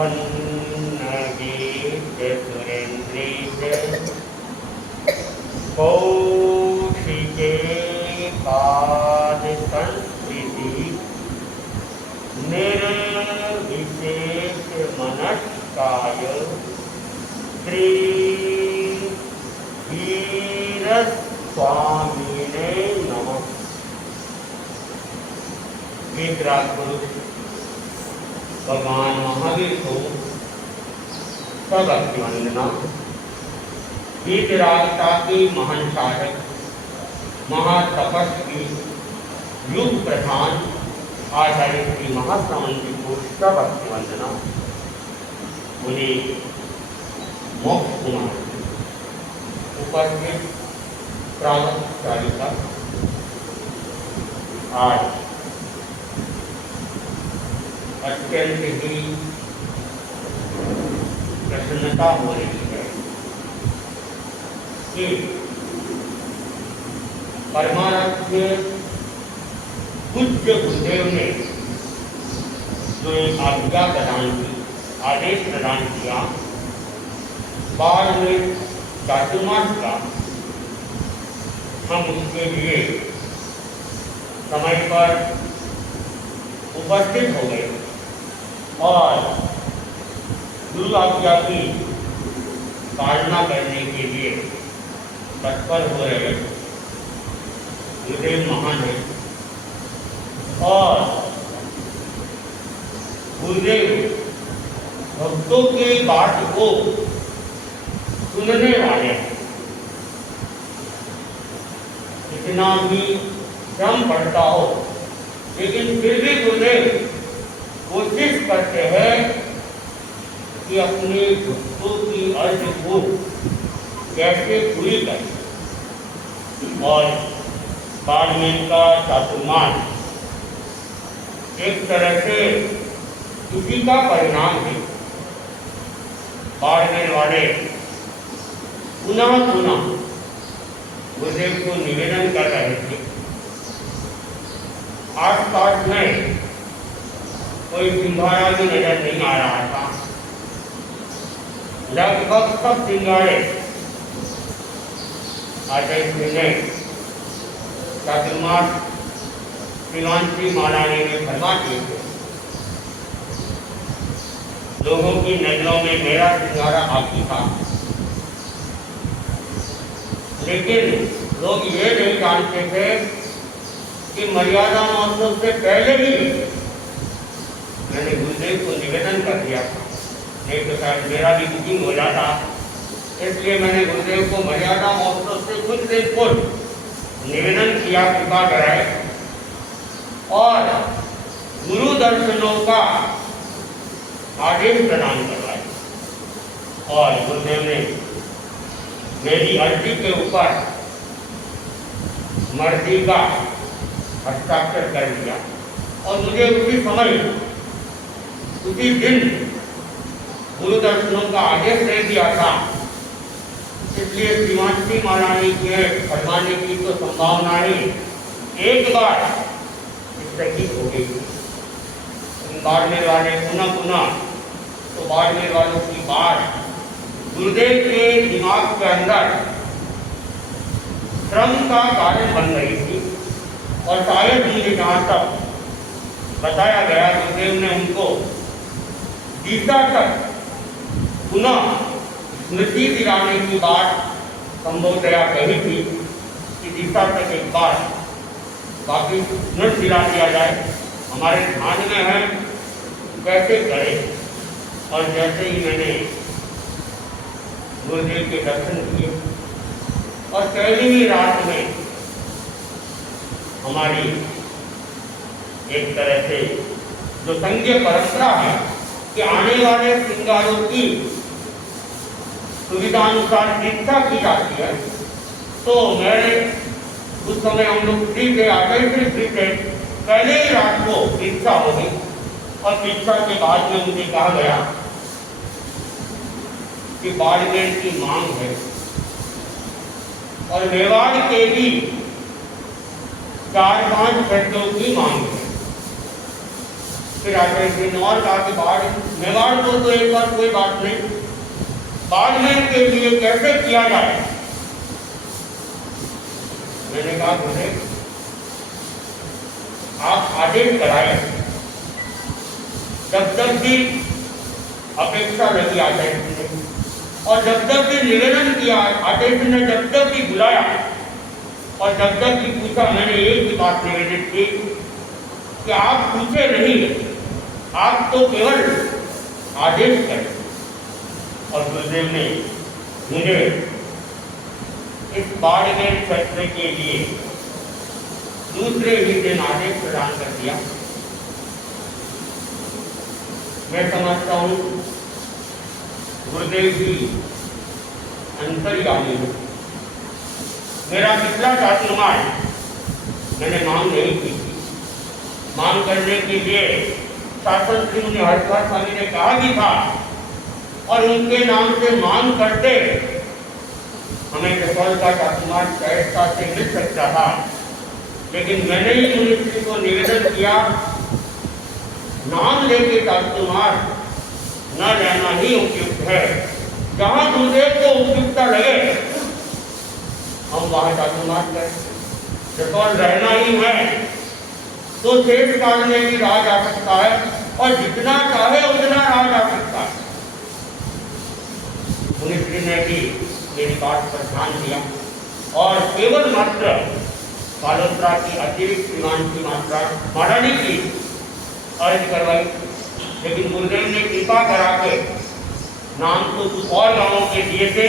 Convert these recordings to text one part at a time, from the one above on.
पन्नगीत सुरेन्द्रीत कौशिके पाद संस्कृति निर्विशेष मनस्काय श्री वीरस्वामिने नमः। विग्रह पुरुष भगवान महावीर को सबकी वंदना। वीतरागता के महान साधक महातपस्वी युग प्रधान आचार्य श्री महाश्रवण जी को सबकी वंदना। उन्हें मोक्ष कुमार उपस्थित प्रावधारिका आज अत्यंत ही प्रसन्नता हो रही है कि परमाराध्य पूज्य गुरुदेव ने जो एक आज्ञा प्रदान की, आदेश प्रदान किया, बाद में चातुर्मास का हम उसके लिए समय पर उपस्थित हो गए और गुरु आज्ञा की पालना करने के लिए तत्पर हो रहे गुरुदेव महान है। और गुरुदेव भक्तों की बात को सुनने वाले हैं। इतना भी श्रम पड़ता हो लेकिन फिर भी गुरुदेव कोशिश करते हैं कि अपने भक्तों की अर्ज को कैसे पूरी करें। और बाड़मेर का चातुर्मास एक तरह से उसी का परिणाम है। बाड़मेर वाले पुनः पुनः गुरुदेव को निवेदन कर रहे थे। आस पास में कोई सिंघाड़ा भी नजर नहीं आ रहा था। लगभग सब सिंघाड़े आचार्य ने चातुर्मास शिवांशी महारानी ने फरमा दिए थे। लोगों की नजरों में मेरा सिंघाड़ा आती था, लेकिन लोग ये नहीं जानते थे कि मर्यादा महोत्सव से पहले ही मैंने गुरुदेव को निवेदन कर दिया था। नहीं तो शायद मेरा भी बुकिंग हो जाता, इसलिए मैंने गुरुदेव को मर्यादा महोत्सव से कुछ दिन पूर्व निवेदन किया, कृपा कराए और गुरु दर्शनों का आदेश प्रदान करवाए। और गुरुदेव ने मेरी अर्जी के ऊपर मर्जी का हस्ताक्षर कर दिया और मुझे उसी समय उसी दिन गुरु दर्शनों का आदेश दे दिया था। इसलिए शिवांशी महारानी के फरमाने की तो संभावनाएं एक बार स्थगित हो गई। बाड़मेर वाले पुनः पुनः तो बाड़मेर वालों की बात गुरुदेव के दिमाग के अंदर श्रम का कारण बन रही थी। और शायद मुझे जहाँ तक बताया गया, गुरुदेव ने उनको गीता तक पुनः स्मृति दिलाने की बात संभवतया कही थी कि गीता तक एक बार बाकी स्मृति दिला दिया जाए, हमारे ध्यान में है कैसे करें। और जैसे ही मैंने गुरुदेव के दर्शन किए और पहली ही रात में हमारी एक तरह से जो संघीय परंपरा है कि आने वाले सिंगारों की सुविधा अनुसार दीक्षा की जाती है, तो मेरे उस समय हम लोग फ्री थे, आगे से फ्री थे, पहले ही रात को दीक्षा हो गई। और दीक्षा के बाद में मुझे कहा गया कि बाड़मेर की मांग है और मेवाड़ के भी 4-5 शब्दों की मांग है। फिर आचार्य जी ने और कहा कि बाढ़ मेवाड़ को तो एक बार कोई बात नहीं, बाड़मेर के लिए कैसे किया जाए। मैंने कहा गुरुदेव आप आदेश कराए, जब तक भी अपेक्षा लगी आचार्य जी ने, और जब तक भी निवेदन किया आचार्य जी ने, जब तक भी बुलाया और जब तक भी पूछा, मैंने एक ही बात निवेदित की कि आप पूछे नहीं, आप तो केवल आदेश करें। और गुरुदेव ने मुझे इस बाड़मेर क्षेत्र के लिए दूसरे ही दिन आदेश प्रदान कर दिया। मैं समझता हूँ गुरुदेव जी अंतर्यामी है। मेरा पिछला चातुर्मास मैंने मांग नहीं की थी, मांग करने के लिए शासन श्री मुनि हरिद्वार स्वामी ने कहा भी था और उनके नाम से मांग करते हमें कसौल का चातुर्मास सहजता से मिल सकता था, लेकिन मैंने ही मुनि को निवेदन किया नाम लेके चातुर्मास न रहना ही उपयुक्त है। जहाँ गुरुदेव को उपयुक्ता लगे हम वहाँ चातुर्मास करें। कसौल रहना ही है तो शेष काल में भी रहा जा सकता है और जितना चाहे उतना रहा जा सकता है। मुनिश्री ने भी मेरी बात पर ध्यान दिया और केवल मात्र कालोत्रा की अतिरिक्त विमान की मात्रा बढ़ाने की अर्ज करवाई, लेकिन गुरुदेव ने कृपा करा के नाम तो कुछ और गांवों के दिए थे,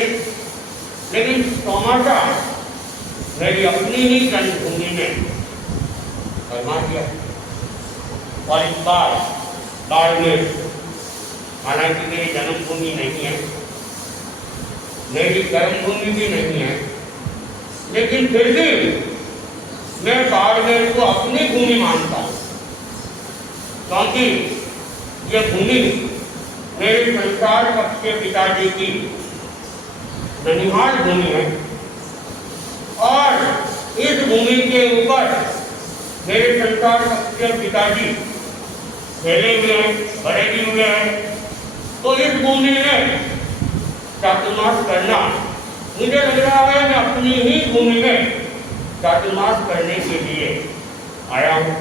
लेकिन सोमाटा मेरी अपनी ही जन्मभूमि में फरमा दिया। और इस बार बाड़मेर हालांकि मेरी जन्मभूमि नहीं है, मेरी कर्मभूमि भी नहीं है, लेकिन फिर भी मैं बाड़मेर को अपनी भूमि मानता हूँ, क्योंकि ये भूमि मेरे संसार पक्ष के पिताजी की ननिहाल भूमि है और इस भूमि के ऊपर मेरे संसार पक्ष के पिताजी खेले हुए हैं, बड़े भी हुए हैं। तो इस भूमि में चातुर्मास करना मुझे लग रहा है मैं अपनी ही भूमि में चातुर्मास करने के लिए आया हूँ।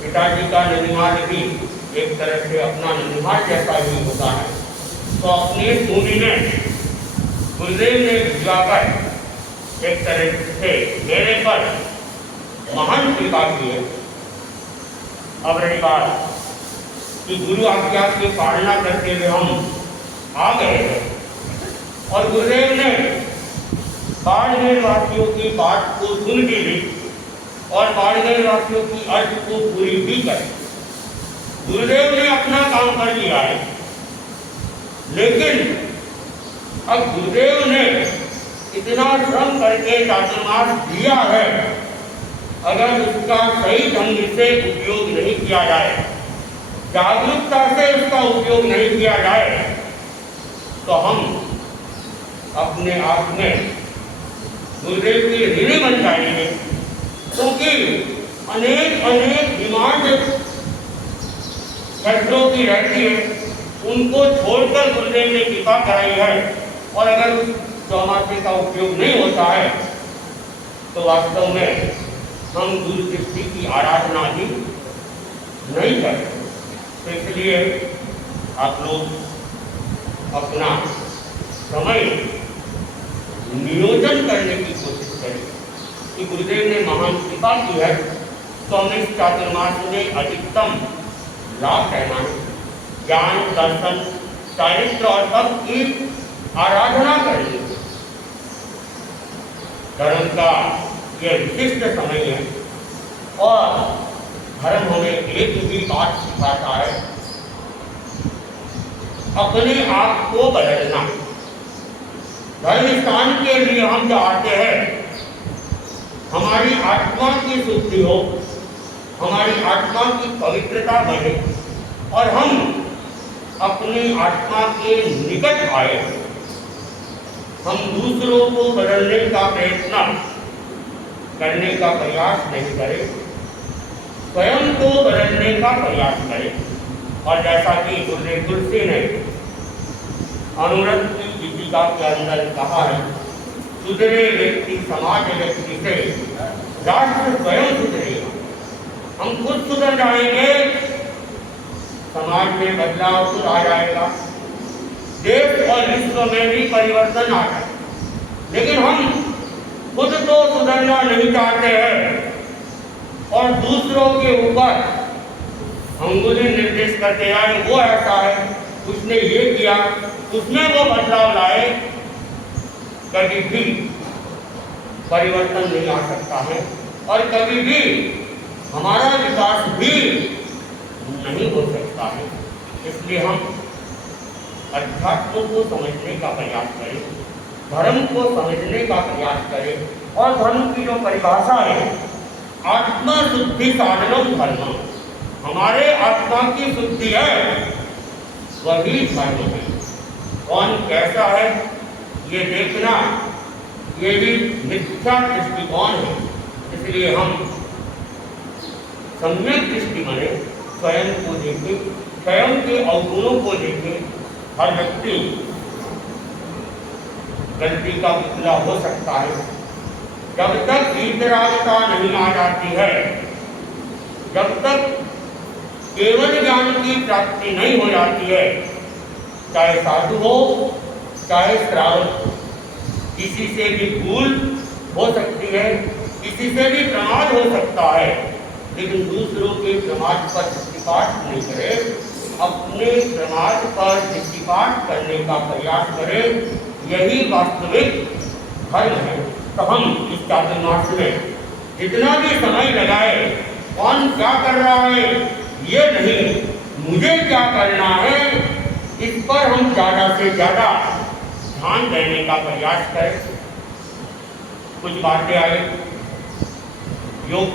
पिताजी का ननिहाल भी एक तरह से अपना ननिहाल जैसा ही होता है, तो अपनी भूमि में गुरुदेव ने भिजवाकर एक तरह से मेरे पर महान कृपा की है। अब रही बात कि गुरु आज्ञा की पालना करते हुए हम आ गए हैं और गुरुदेव ने बाड़मेर वासियों की बात को सुन भी ली और बाड़मेर वासियों की अर्ज को पूरी भी करी। गुरुदेव ने अपना काम कर लिया है, लेकिन अब गुरुदेव ने इतना श्रम करके चातुर्मास दिया है, अगर उसका सही ढंग से उपयोग नहीं किया जाए, जागरूकता से उसका उपयोग नहीं किया जाए, तो हम अपने आप में गुरुदेव के ऋणी बन जाएंगे। क्योंकि अनेक अनेक डिमांड छात्रों की रहती है, उनको छोड़कर गुरुदेव ने कृपा कराई है, और अगर उस चौमासे का उपयोग नहीं होता है तो वास्तव में हम गुरु दृष्टि की आराधना ही नहीं करते। तो इसलिए आप लोग अपना समय नियोजन करने की कोशिश करें कि गुरुदेव ने महान कृपा की है, तो हमें इस चातुर्मास में अधिकतम लाभ रहना है। ज्ञान, दर्शन, चारित्र और सब की आराधना करनी है। धर्म का यह विशिष्ट समय है और धर्म हमें एक ही बात सिखाता है, अपने आप को बदलना। धर्म स्थान के लिए हम चाहते हैं हमारी आत्मा की शुद्धि हो, हमारी आत्मा की पवित्रता बढ़े और हम अपनी आत्मा के निकट आए। हम दूसरों को बदलने का प्रयत्न करने का प्रयास नहीं करें, स्वयं को बदल सुधरने का प्रयास करें। और जैसा कि गुरुदेव तुलसी ने अनुरक्त की दीपिका के अंदर कहा है, सुधरे व्यक्ति समाज व्यक्ति से राष्ट्र स्वयं सुधरेगा। हम खुद सुधर जाएंगे, समाज में बदलाव खुद आ जाएगा, देश और विश्व में भी परिवर्तन आ जाएगा। लेकिन हम खुद तो सुधरना नहीं चाहते हैं और दूसरों के ऊपर अंगुली निर्देश करते आए, वो ऐसा है, उसने ये किया, उसमें वो बदलाव लाए। कभी भी परिवर्तन नहीं आ सकता है और कभी भी हमारा विकास भी नहीं हो सकता है। इसलिए हम अध्यात्म को समझने का प्रयास करें, धर्म को समझने का प्रयास करें। और धर्म की जो परिभाषा है, आत्मा शुद्धि साधनम धर्म, हमारे आत्मा की शुद्धि है, वही धर्म है। कौन कैसा है ये देखना, ये भी मिथ्या दृष्टिकोण है। इसलिए हम सम्यक दृष्टि बने, स्वयं को देखें, स्वयं के अवगुणों को देखें। हर व्यक्ति गलती का पुतला हो सकता है। जब तक वीतरागता नहीं आ जाती है, जब तक केवल ज्ञान की प्राप्ति नहीं हो जाती है, चाहे साधु हो चाहे श्रावक हो, किसी से भी भूल हो सकती है, किसी से भी प्रमाद हो सकता है, लेकिन दूसरों के प्रमाद पर दृष्टिपात नहीं करें, अपने प्रमाद पर दृष्टिपात करने का प्रयास करें। यही वास्तविक धर्म है। तो हम इस चातुर्मास में जितना भी समय लगाए, कौन क्या कर रहा है ये नहीं, मुझे क्या करना है, इस पर हम ज़्यादा से ज़्यादा ध्यान देने का प्रयास करें। कुछ बातें आई, योग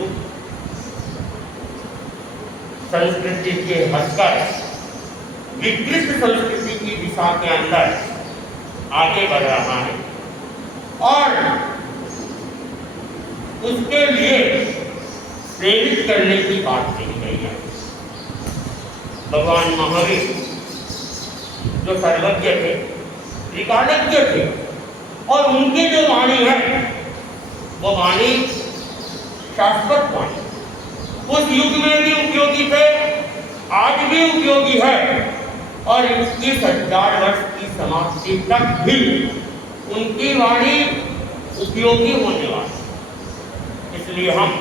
संस्कृति के हटकर विकृत संस्कृति की दिशा के अंदर आगे बढ़ रहा है और उसके लिए प्रेरित करने की बात कही गई है। भगवान महावीर जो सर्वज्ञ थे, त्रिकालज्ञ थे, और उनकी जो वाणी है वो वाणी शाश्वत वाणी, उस युग में भी उपयोगी थे, आज भी उपयोगी है और 21,000 वर्ष की समाप्ति तक भी उनकी वाणी उपयोगी होने वाली। इसलिए हम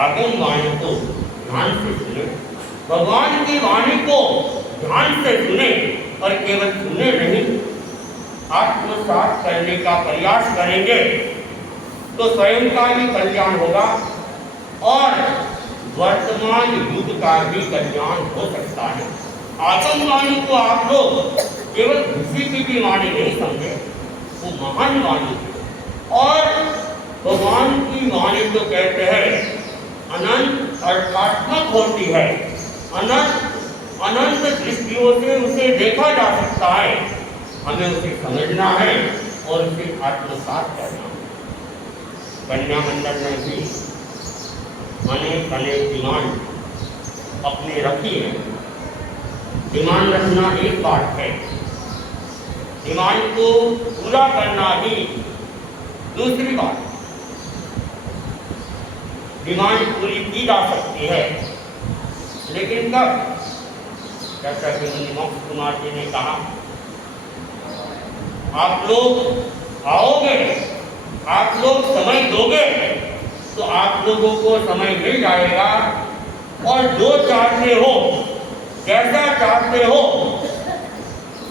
आगम वाणी को ध्यान से सुने, भगवान की वाणी को ध्यान से सुने और केवल सुने नहीं, आत्मसात करने का प्रयास करेंगे तो स्वयं का भी कल्याण होगा और वर्तमान युग का भी कल्याण हो सकता है। आत्मवाणी को आप लोग केवल किसी की भी वाणी नहीं समझे, वो महान वाणी है। और भगवान की वाणी तो कहते हैं अनंत अर्थात्मक होती है, अनंत दृष्टियों से उसे देखा जा सकता है। हमें उसे समझना है और उसे आत्मसात करना है। कन्या मंडल में भी अनेक डिमांड अपने रखी है। डिमांड रखना एक बात है, डिमांड को पूरा करना ही दूसरी बात। डिमांड पूरी की जा सकती है, लेकिन कब? जैसा कि मोक्ष कुमार जी ने कहा, आप लोग आओगे, आप लोग समय दोगे तो आप लोगों को समय मिल जाएगा और जो चाहते हो, जैसा चाहते हो,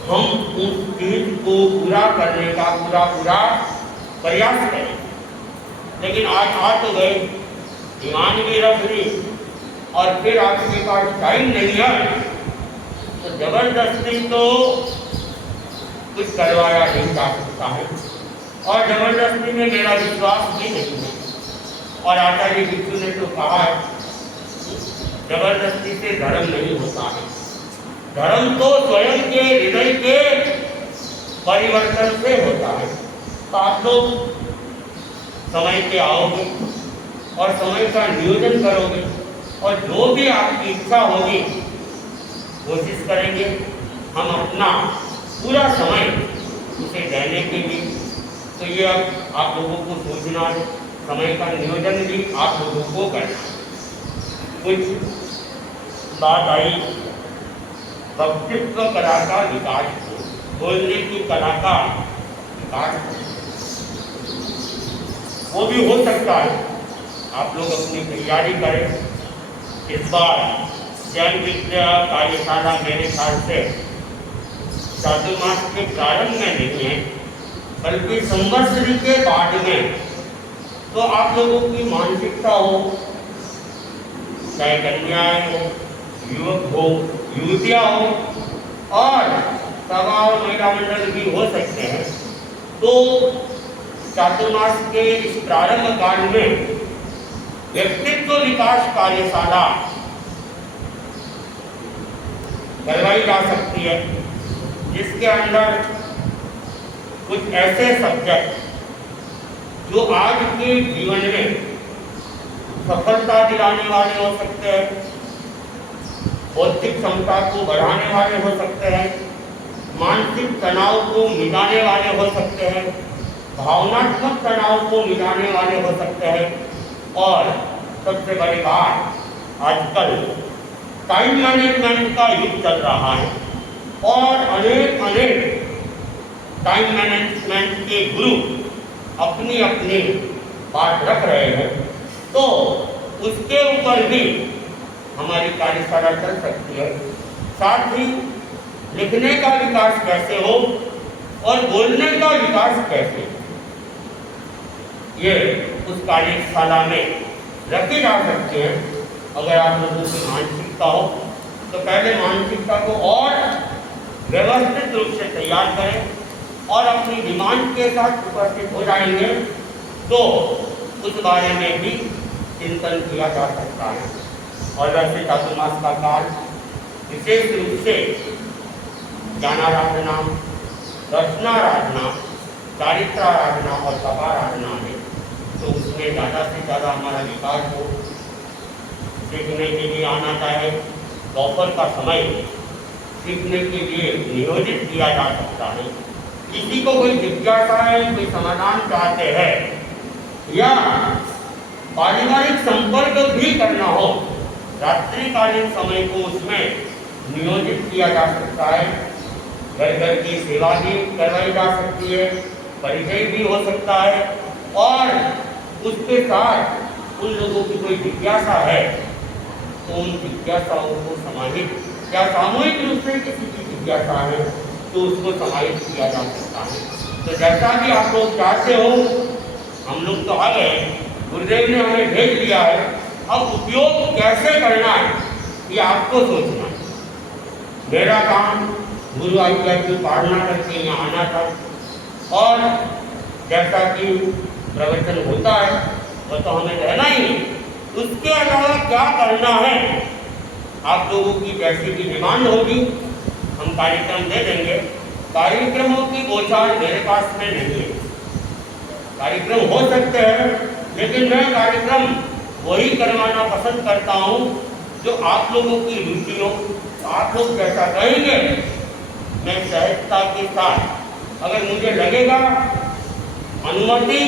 हम उस चीज को पूरा करने का पूरा प्रयास करें। लेकिन आज आ तो गए, ईमान भी रख ली और फिर आपके पास टाइम नहीं है तो जबरदस्ती तो कुछ करवाया नहीं जा सकता है और जबरदस्ती में मेरा विश्वास भी नहीं है। और आचार्य भिक्षु ने तो कहा है, जबरदस्ती से धर्म नहीं होता है, धर्म तो स्वयं के हृदय के परिवर्तन से होता है। तो आप लोग समय पे आओगे और समय का नियोजन करोगे और जो भी आपकी इच्छा होगी कोशिश करेंगे हम अपना पूरा समय उसे देने के लिए। तो ये अब आप लोगों को सोचना है, समय का नियोजन भी आप लोगों को करना है। कुछ बात आई वक्तृत्व कला का विकास को, बोलने की कला का विकास वो भी हो सकता है। आप लोग अपनी तैयारी करें। इस बार ज्ञान विद्या कार्यशाला मेरे ख्याल से चातुर्मास के प्रारंभ में नहीं है बल्कि संवत्सरी के बाद में। तो आप लोगों की मानसिकता हो, चाहे कन्याएं हो, युवक हो, युवतियाँ हो और सभा और महिला मंडल भी हो सकते हैं, तो चातुर्मास के इस प्रारंभ काल में व्यक्तित्व विकास कार्यशाला करवाई जा सकती है, जिसके अंदर कुछ ऐसे सब्जेक्ट जो आज के जीवन में सफलता दिलाने वाले हो सकते हैं, बौद्धिक क्षमता को बढ़ाने वाले हो सकते हैं, मानसिक तनाव को मिटाने वाले हो सकते हैं, भावनात्मक तनाव को मिटाने वाले हो सकते हैं। और सबसे बड़ी बात, आजकल टाइम मैनेजमेंट का युग चल रहा है और अनेक टाइम मैनेजमेंट के गुरु अपनी अपनी बात रख रहे हैं, तो उसके ऊपर भी हमारी कार्यशाला चल सकती है। साथ ही लिखने का विकास कैसे हो और बोलने का विकास कैसे, ये उस कार्यशाला में रखी जा सकती है। अगर आप लोगों की मानसिकता हो तो पहले मानसिकता को और व्यवस्थित रूप से तैयार करें और अपनी डिमांड के साथ उपस्थित हो जाएंगे तो उस बारे में भी चिंतन किया जा सकता है। और वैसे चातुर्मास का काल विशेष रूप से ज्ञानाराधना, दर्शनाराधना, चारित्राराधना और तपाराधना है, तो उसमें ज़्यादा से ज़्यादा हमारा विकास हो। सीखने के लिए आना चाहे दोपहर का समय सीखने के लिए नियोजित किया जा सकता है। किसी को कोई जिज्ञासा है, कोई समाधान चाहते हैं या पारिवारिक संपर्क भी करना हो, रात्रिकालीन समय को उसमें नियोजित किया जा सकता है। घर घर की सेवा भी करवाई जा सकती है, परिचय भी हो सकता है और उसके साथ उन लोगों की कोई जिज्ञासा है तो उन जिज्ञासाओं को समाहित या सामूहिक रूप से किसी की जिज्ञासा है तो उसको समाहित किया जा सकता है। तो जैसा भी आप लोग चाहते हो, हम लोग तो आ गए, गुरुदेव ने हमें भेज दिया है, अब उपयोग कैसे करना है ये आपको सोचना है। मेरा काम गुरु आज्ञा की पालना करके यहाँ आना था और जैसा कि प्रवचन होता है वो तो हमें रहना ही है। उसके अलावा क्या करना है, आप लोगों की जैसी भी डिमांड होगी हम कार्यक्रम दे देंगे। कार्यक्रमों की बोझार मेरे पास में नहीं है। कार्यक्रम हो सकते हैं लेकिन मैं कार्यक्रम वही करवाना पसंद करता हूँ जो आप लोगों की रुचि हो। आप लोग जैसा कहेंगे मैं सहजता के साथ, अगर मुझे लगेगा अनुमति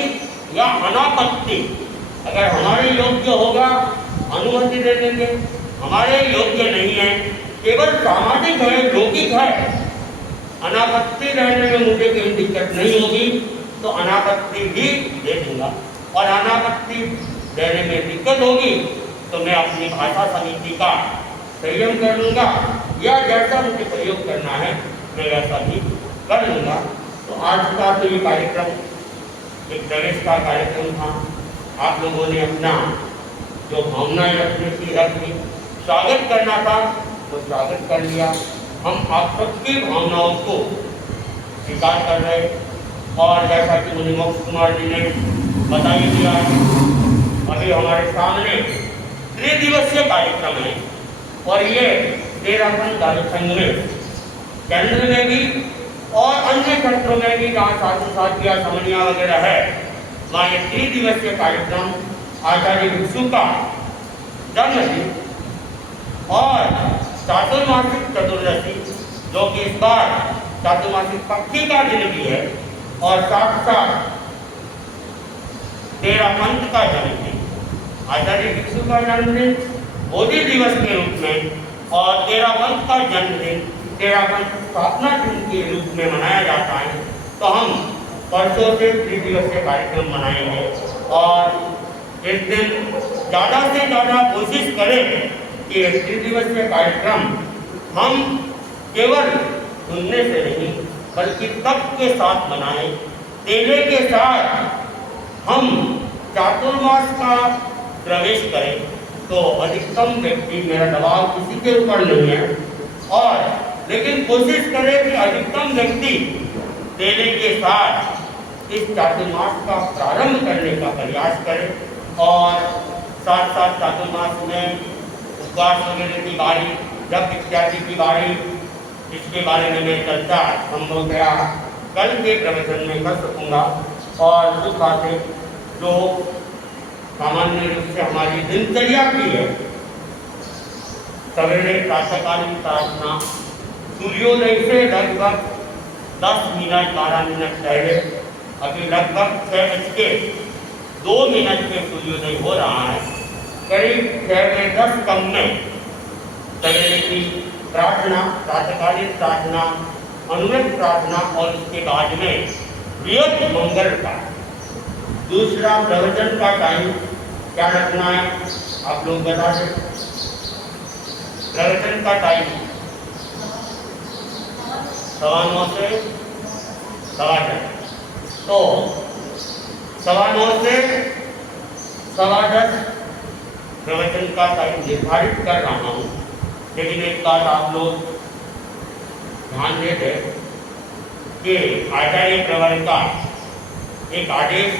या अनापत्ति, अगर हमारे योग्य होगा अनुमति दे देंगे, हमारे योग्य नहीं है, केवल सामाजिक है, लौकिक है, अनापत्ति रहने में मुझे कोई दिक्कत नहीं होगी तो अनापत्ति भी दे दूंगा। और अनापत्ति देने में दिक्कत होगी तो मैं अपनी भाषा समिति का संयम कर लूँगा या जैसा मुझे प्रयोग करना है मैं वैसा भी कर लूँगा। तो आज का तो ये कार्यक्रम एक प्रवेश का कार्यक्रम था। आप लोगों ने अपना जो भावनाएं रखने की रख ली, स्वागत करना था तो स्वागत कर लिया। हम आप सबकी भावनाओं को स्वीकार कर रहे और जैसा कि मुझे मोक्ष कुमार जी ने बता ही दिया, अभी हमारे सामने 3 दिवसीय कार्यक्रम है और ये 13 दारू संघ में केंद्र में भी और अन्य क्षेत्रों में भी जहाँ साधु साधिया समनिया वगैरह है वहाँ ये 3 दिवसीय कार्यक्रम आचार्य भिक्षु का जन्मदिन और चातुर्मासिक चतुर्दशी जो कि इस बार चातुर्मासिक पक्षी का दिन भी है और साथ साथ तेरापंथ का जन्मदिन, आचार्य भिक्षु का जन्मदिन बोधि दिवस के रूप में और तेरापंथ का जन्मदिन तेरापंथ स्थापना दिन के रूप में मनाया जाता है। तो हम परसों से त्रिदिवसीय कार्यक्रम मनाएंगे और इस दिन ज़्यादा से ज़्यादा कोशिश करें कि त्रिदिवसीय कार्यक्रम हम केवल सुनने से नहीं बल्कि तप के साथ मनाएं। तेले के साथ हम चातुर्मास का प्रवेश करें तो अधिकतम व्यक्ति, मेरा दबाव किसी के ऊपर नहीं है, और लेकिन कोशिश करें कि अधिकतम व्यक्ति तेले के साथ इस चातुर्मास का प्रारंभ करने का प्रयास करें और साथ साथ चातुर्मास में उपवास वगैरह की बारी, जप इत्यादि की बारी, इसके बारे में मैं चर्चा संभवतया कल के प्रवचन में कर सकूँगा। और कुछ बातें जो सामान्य रूप से हमारी दिनचर्या की है, सवेरे प्रातःकालीन प्रार्थना सूर्योदय से लगभग 10 मिनट 12 मिनट पहले, अभी लगभग 6:02 पे सूर्योदय हो रहा है, करीब 6:10 में सवेरे की प्रार्थना, प्रातःकालीन प्रार्थना, अनुव्रत प्रार्थना और उसके बाद में बृहत मंगल का दूसरा प्रवचन का टाइम क्या रखना है आप लोग बता दें। प्रवचन का टाइम 9:15 से 10:15, तो 9:15 से 10:15 प्रवचन का टाइम निर्धारित कर रहा हूँ। लेकिन एक बात आप लोग ध्यान दे दें कि आचार्य प्रवर का एक आदेश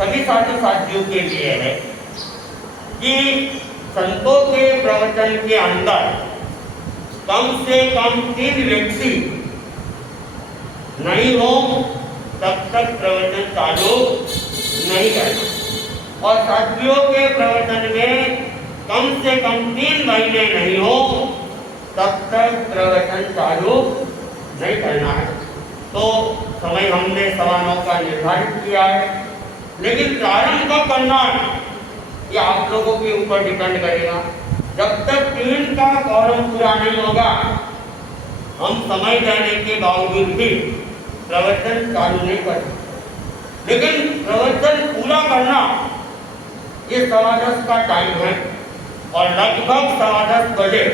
सभी साथियों के लिए है कि संतों के प्रवचन के अंदर कम से कम 3 व्यक्ति नहीं हो तब तक प्रवचन चालू नहीं करना, और साथियों के प्रवचन में कम से कम 3 महीने नहीं हो तब तक प्रवचन चालू नहीं करना है। तो समय हमने 9:15 का निर्धारित किया है, लेकिन प्रारंभ कब करना है ये आप लोगों के ऊपर डिपेंड करेगा। जब तक 3 का कॉरम पूरा नहीं होगा, हम समय देने के बावजूद भी प्रवचन चालू नहीं कर सकते। लेकिन प्रवचन पूरा करना ये 10:15 का टाइम है और लगभग 10:15 बजे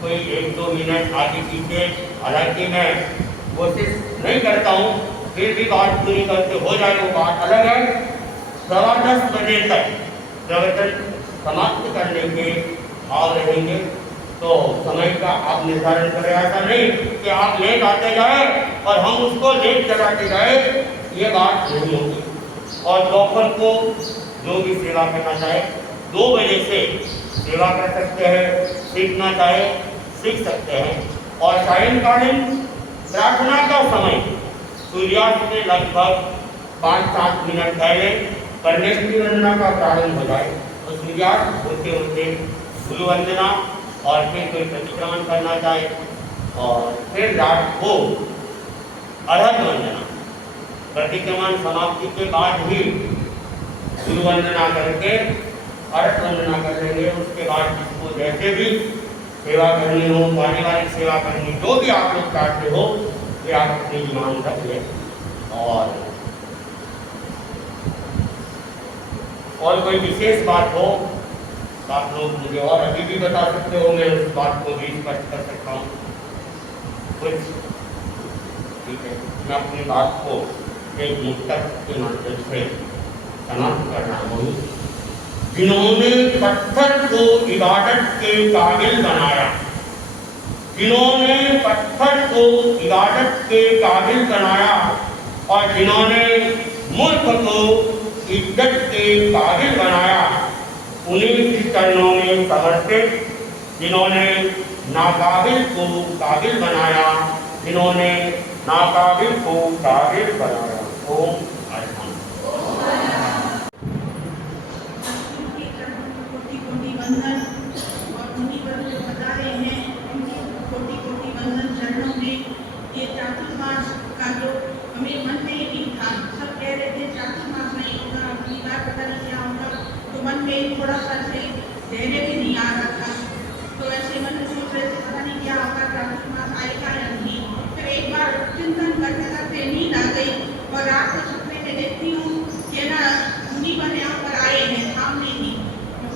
कोई 1-2 मिनट आगे पीछे, हालांकि मैं कोशिश नहीं करता हूँ, फिर भी बात पूरी करके हो जाए वो बात अलग है। 10:15 बजे तक प्रवचन समाप्त करने के भाव रहेंगे। तो समय का आप निर्धारण करें, ऐसा नहीं कि आप लेट आते जाए और हम उसको लेट चलाते जाए, ये बात नहीं होगी। और दोपहर को जो भी सेवा करना चाहे 2 बजे से सेवा कर सकते हैं, सीखना चाहे सीख सकते हैं। और सायंकालीन प्रार्थना का समय सूर्यास्त से लगभग 5-7 मिनट पहले परमेश्वरी वंदना का प्रारंभ हो जाए, तो सूर्यास्त होते होते गुरु वंदना और फिर कोई प्रतिक्रमण करना चाहे और फिर रात को अर्घ वंदना, प्रतिक्रमण समाप्ति के बाद ही गुरु वंदना करके अर्घ वंदना कर लेंगे। उसके बाद जिसको जैसे भी सेवा करनी हो, पारिवारिक सेवा करनी, जो भी आप लोग चाहते हो ये आप अपनी ईमान रख लें। और कोई विशेष बात हो तो आप लोग मुझे और अभी भी बता सकते हो, मैं उस बात को भी स्पष्ट कर सकता हूँ कुछ। ठीक है, मैं अपनी बात को एक मुक्तक के माध्यम से समाप्त कर रहा हूँ। जिन्होंने पत्थर को इबादत के काबिल बनाया, जिन्होंने पत्थर को इबादत के काबिल बनाया और जिन्होंने मूर्ख को इज्जत के काबिल बनाया, उन्हीं के चरणों में समर्पित। जिन्होंने नाकाबिल को काबिल बनाया, जिन्होंने नाकाबिल को काबिल बनाया। ओम वंदन और मुनिवर जो पधारे हैं उनकी कोटि कोटि वंदन चरणों में। ये चातुर्मास का जो हमें मन में ही था, सब कह रहे थे चातुर्मास नहीं होगा, अगली बार पता नहीं क्या होगा, तो मन में थोड़ा सा से धैर्य भी नहीं आ रहा था। तो ऐसे मन में सोच रहे थे पता नहीं क्या होगा, चातुर्मास आएगा या नहीं। फिर एक बार चिंतन करते करते नींद आ गई और रात को सपने में देखती हूँ कि ना मुनिवर यहाँ पर आए हैं सामने ही।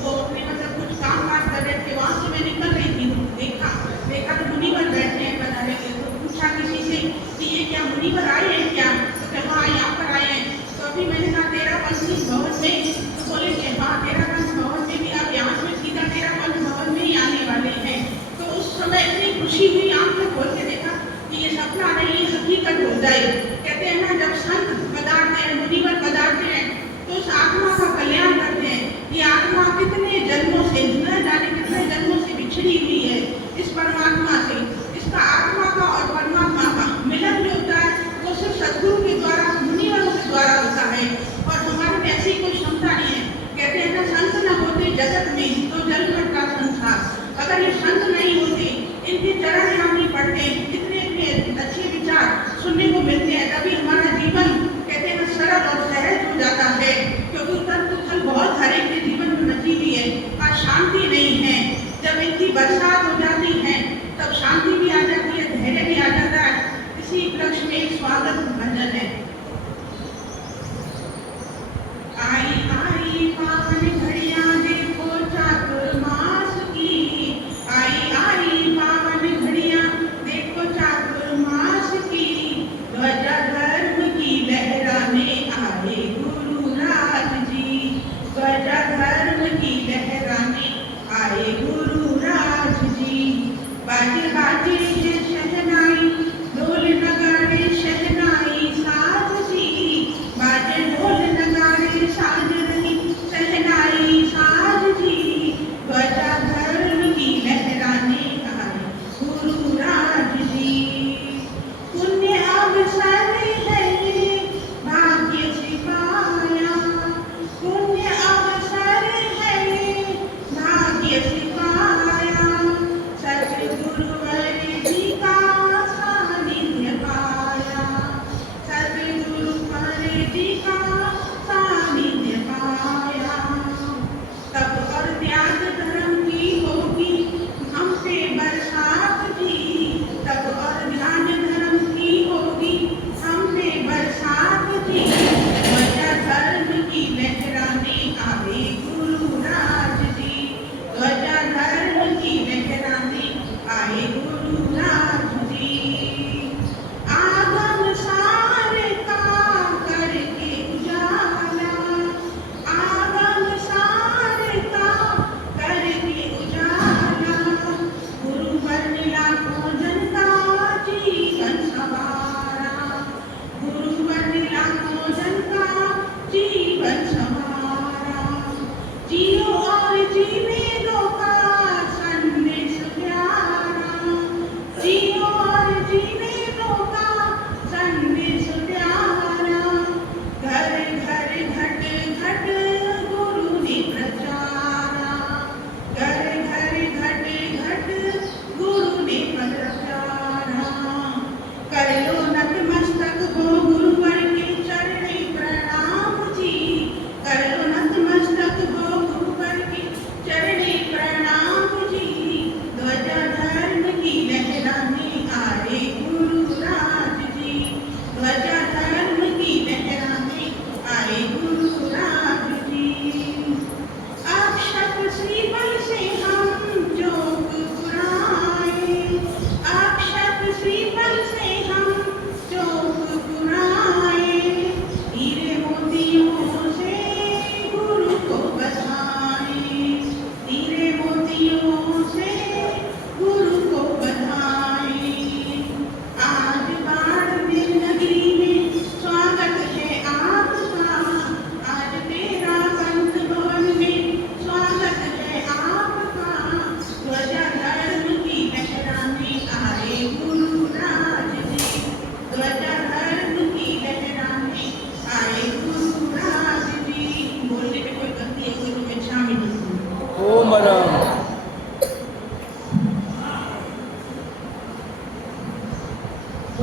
वो अपने मतलब कुछ काम काज कर रहे थे, वहाँ से मैं निकल रही थी, देखा तो मुनिवर बैठे हैं पधारे के। तो पूछा किसी से कि ये क्या मुनिवर आए हैं क्या? तो कहा हाँ यहाँ पर आए हैं। तो अभी मैंने कहा तेरा पंच भवन में, तो बोले कि हाँ तेरा पंच भवन में भी, अब यहाँ से सीधा तेरा पंच भवन में ही आने वाले हैं। तो उस समय इतनी खुशी हुई, आंखें खोल के देखा कि ये सपना नहीं, ये हकीकत हो जाए। कहते हैं ना जब संत पधारते हैं, मुनिवर पधारते हैं तो उस आत्मा का कल्याण करते हैं। ये आत्मा कितने जन्मों से, न जाने कितने जन्मों से बिछड़ी हुई है इस परमात्मा से। इसका आत्मा का और परमात्मा का मिलन जो होता है वो सिर्फ सद्गुरु के द्वारा, मुनिवरों के द्वारा होता है, और हमारे में ऐसी कोई क्षमता नहीं है। कहते हैं ना संत न होते जगत में तो जल करता संसार। अगर ये संत नहीं होते, इनके चरण हम नहीं पढ़ते, इतने इतने अच्छे विचार सुनने को मिलते हैं, तभी हमारा जीवन कहते हैं सरल और सहज हो जाता है। क्योंकि उथल बहुत हर एक के जीवन में मची हुई है, आज शांति नहीं है। जब इनकी बरसात हो जाती है तब शांति भी आ जाती है, धैर्य भी आ जाता है। इसी उपलक्ष्य में एक स्वागत भजन है। आई आई पावन घड़ियां देखो चातुर्मास की, आई आई पावन घड़ियां देखो चातुर्मास की, ध्वजा धर्म की लहराने आए गुरुराज जी, ध्वजा धर्म की लहराने आए गुरुराज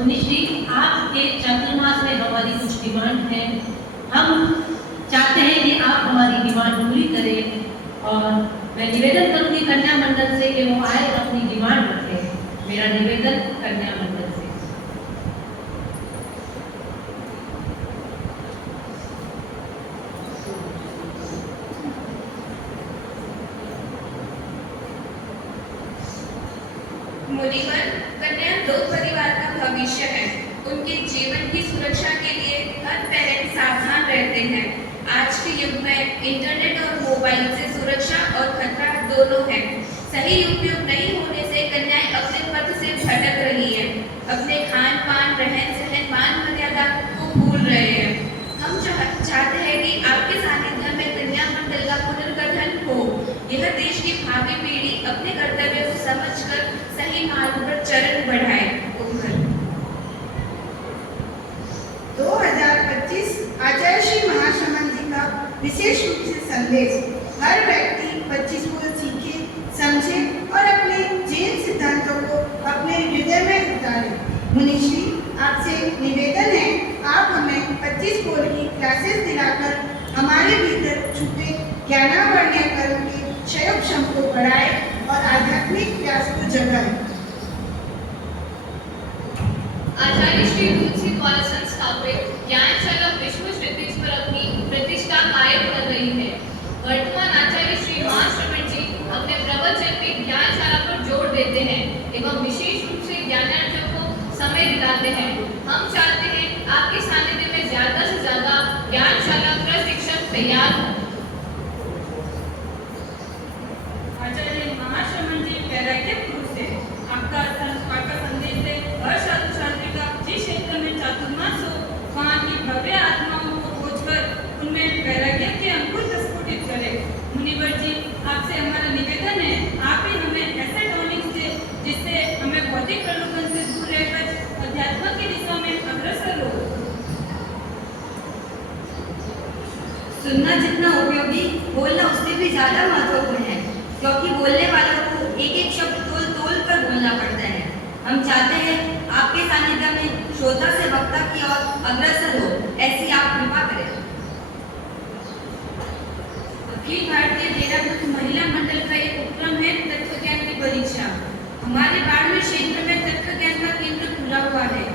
मुनि श्री, आपके चातुर्मास में हमारी कुछ डिमांड है। हम चाहते हैं कि आप हमारी डिमांड पूरी करें और मैं निवेदन करूंगी कन्या मंडल से कि वो आए अपनी डिमांड रखें। मेरा निवेदन कन्या मंडल से। मुनिवर, कन्या दो परिवार का भविष्य है। उनके जीवन की सुरक्षा के लिए हर पहल सावधान रहते हैं। आज के युग में इंटरनेट और मोबाइल से सुरक्षा और खतरा दोनों है। सही उपयोग नहीं होने से कन्याएं अपने पथ से भटक रही है, अपने खान पान, रहन सहन, मान मर्यादा को भूल रहे हैं। हम चाहते हैं कि आपके सानिध्य में कन्या मंडल का पुनर्गठन हो। यह देश की भावी पीढ़ी अपने कर्तव्य को समझकर सही मार्ग पर चरण बढ़ाए। 2025 आचार्य श्री महाश्रमण जी का विशेष रूप से संदेश। हर व्यक्ति 25 को सीखे, समझे और अपने जीवन सिद्धांतों को अपने हृदय में उतारे। मुनिश्री, आपसे निवेदन है, आप हमें 25 पोल की क्लासेस दिलाकर हमारे भीतर छुपे ज्ञानावर्णय कर्म के क्षय क्षम को बढ़ाए और आध्यात्मिक प्यास को जगाए। आचार्य श्री तुलसी द्वारा संस्थापित ज्ञानशाला विश्व क्षितिज पर अपनी प्रतिष्ठा कायम कर रही है। वर्तमान आचार्य श्री महाश्रमण जी अपने प्रवचन में ज्ञानशाला पर जोर देते हैं एवं विशेष रूप से ज्ञानार्थियों को समय दिलाते हैं। हम चाहते हैं आपके सानिध्य में ज्यादा से ज्यादा ज्ञानशाला प्रशिक्षक तैयार हो। आचार्य महाश्रमण जी वैराग्य पुरुष है। आपका संदेश है, हर साधु साध्वी का जिस क्षेत्र में चातुर्मास हो वहाँ की भव्य आत्माओं को खोजकर उनमें वैराग्य के अंकुर प्रस्फुटित करे। मुनिवर जी, आपसे हमारा निवेदन है, आप ही हमें ऐसे टॉनिक से जिससे हमें भौतिक प्रलोभन से दूर रहकर अध्यात्म की दिशा में अग्रसर हो। सुनना जितना उपयोगी, बोलना उससे भी ज्यादा महत्वपूर्ण है, क्योंकि बोलने वालों को एक एक शब्द तोल तोल कर बोलना पड़ता है। हम चाहते हैं आपके सानिध्य में श्रोता से वक्ता की ओर अग्रसर हो, ऐसी आप कृपा करें। अखिल भारतीय देहरादून महिला मंडल का एक उपक्रम है तत्व ज्ञान की परीक्षा। हमारे बाड़मेर क्षेत्र में तत्व ज्ञान का केंद्र खुला हुआ है।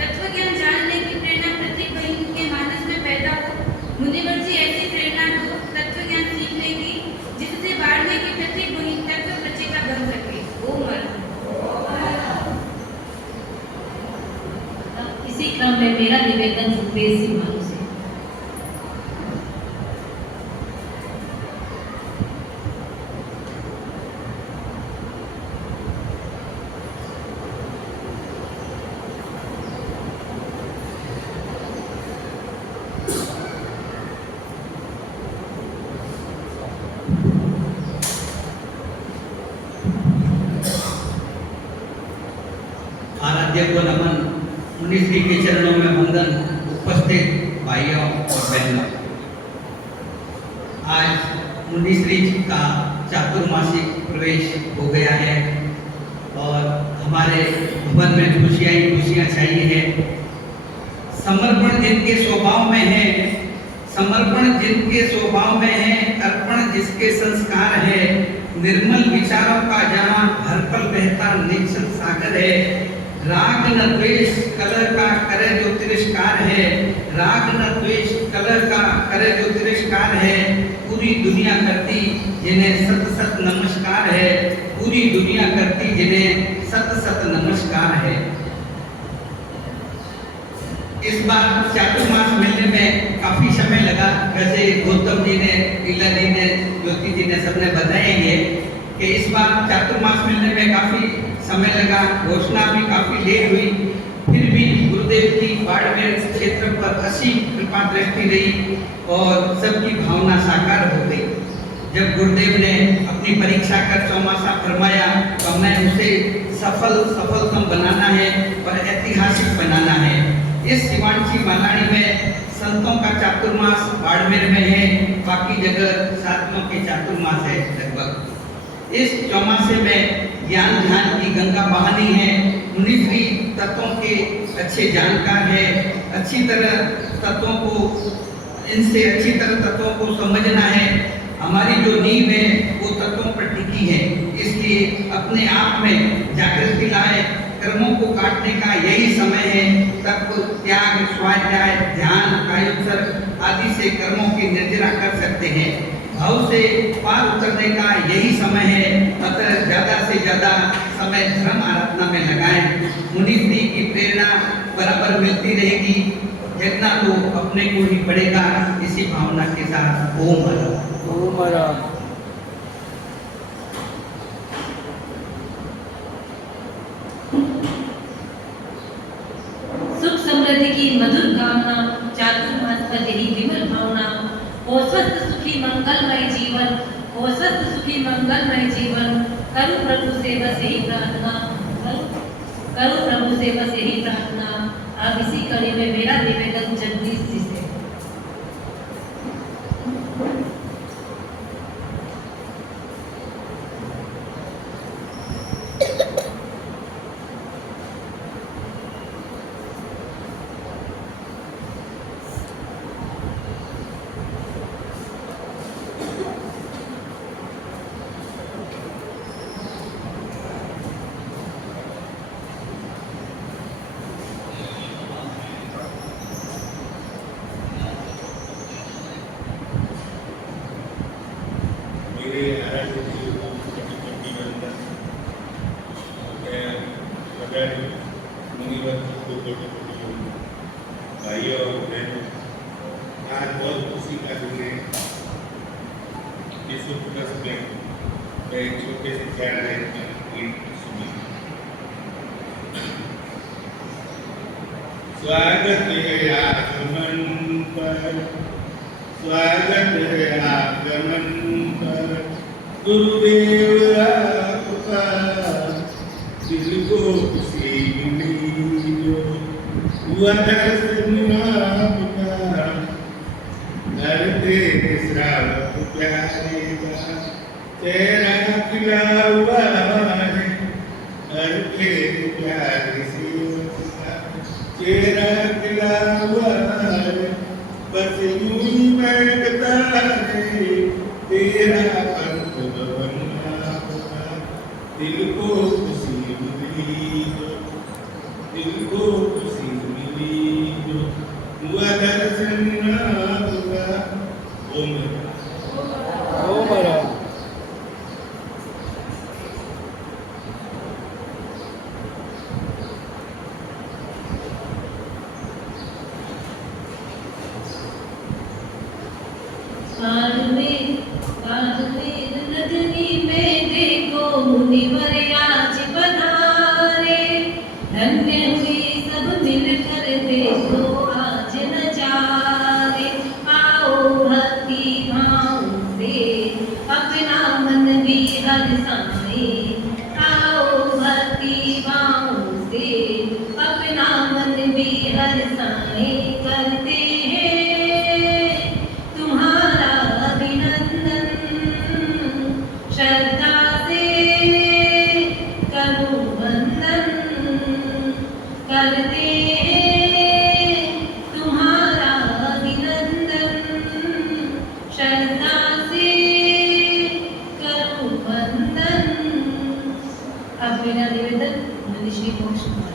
तत्व ज्ञान जानने की प्रेरणा प्रत्येक बहन के मानस में पैदा हो। मुनिवर जी ऐसी प्रेरणा दो तत्व ज्ञान सीखने की, जिससे बाड़मेर की प्रत्येक बहन तत्व प्रचेता बन सके। ओम। इसी क्रम में मेरा निवेदन रुपेश सिंह मानू से। आराध्य को नमन। मुनिश्री के चरणों में वंदन। उपस्थित भाइयों और बहनों, आज मुनिश्री जी का चातुर्मासिक प्रवेश हो गया है और हमारे भवन में खुशियां ही खुशियां छाई है। समर्पण जिनके स्वभाव में है, समर्पण जिनके स्वभाव में है, अर्पण जिसके संस्कार है, निर्मल विचारों का जहाँ हर पल बहता निश्चल सागर है, राग न द्वेष कलह का करे जो तिरस्कार है, राग न द्वेष कलह का करे जो तिरस्कार है, पूरी दुनिया करती जिन्हें सत सत नमस्कार है, पूरी दुनिया करती जिन्हें सत सत नमस्कार है। इस बार चातुर्मास मिलने में काफी समय लगा। वैसे गौतम जी ने, लीला जी ने, ज्योति जी ने सबने बताया ये कि इस बार चातुर्मास मिलने में काफी समय लगा, घोषणा भी काफी लेट हुई। फिर भी गुरुदेव की बाड़मेर क्षेत्र पर असीम कृपा दृष्टि रही और सबकी भावना साकार हो गई। जब गुरुदेव ने अपनी परीक्षा कर चौमासा फरमाया तो हमें उसे सफलतम बनाना है और ऐतिहासिक बनाना है। इस शिवांशी मालानी में संतों का चातुर्मास बाड़मेर में है, बाकी जगह साधुओं के चातुर्मास है लगभग। इस चौमासे में ज्ञान ध्यान की गंगा बहानी है। मुनिश्री तत्वों के अच्छे जानकार है, अच्छी तरह तत्वों को इनसे अच्छी तरह तत्वों को समझना है। हमारी जो नींव है वो तत्वों पर टिकी है, इसलिए अपने आप में जागृति लाए। कर्मों को काटने का यही समय है। तप, त्याग, स्वाध्याय, ध्यान, कायोत्सर्ग आदि से कर्मों की निर्जरा कर सकते हैं। भाव से पार उतरने का यही समय है। अतः ज्यादा से ज्यादा समय धर्म आराधना में लगाएं। मुनिश्री की प्रेरणा बराबर मिलती रहेगी, जितना तो अपने को ही पड़ेगा। इसी भावना के साथ ओम हरा। सुख समृद्धि की मधुर कामना, चातुर्मास पर यही विमल भावना। हो स्वस्थ सुखी मंगलमय जीवन, हो स्वस्थ सुखी मंगलमय जीवन। करूं प्रभु से बस यही प्रार्थना, करूं प्रभु से बस यही प्रार्थना। अब इसी कड़ी में मेरा निवेदन जगदीश जी से। भाइयों और बहनों, आज बहुत खुशी का दिन है। इस उपलक्ष्य में मैं एक छोटे से ख्याल सुनी। स्वागत है आगमन पर, स्वागत है आगमन पर, गुरुदेव आपका दिल को खुशी मिली जो हुआ दर्शन आपका। धरते श्रावक प्यारे का चेहरा खिला हुआ है, हर के प्यारे सेवक का चेहरा खिला हुआ है। बस यूं ही महकता है तेरा पंथ भवन आपका। दिल को खुशी मिली जो, दिल को खुशी मिली जो हुआ दर्शन आपका। ओम हरा। नदनी में देखो मुनिवर आज पधारे। धन्य हुई सब मिलकर देखो आज नजारे। आओ भक्ति भाव से अपना मन भी हरसाए। आओ भक्ति भाव से अपना मन भी हरसाए। करते हैं तुम्हारा अभिनंदन, श्रद्धा से करो वंदन। करते हैं तुम्हारा अभिनंदन, श्रद्धा से करो वंदन। अब मेरा निवेदन मनीषी मोक्ष कुमार।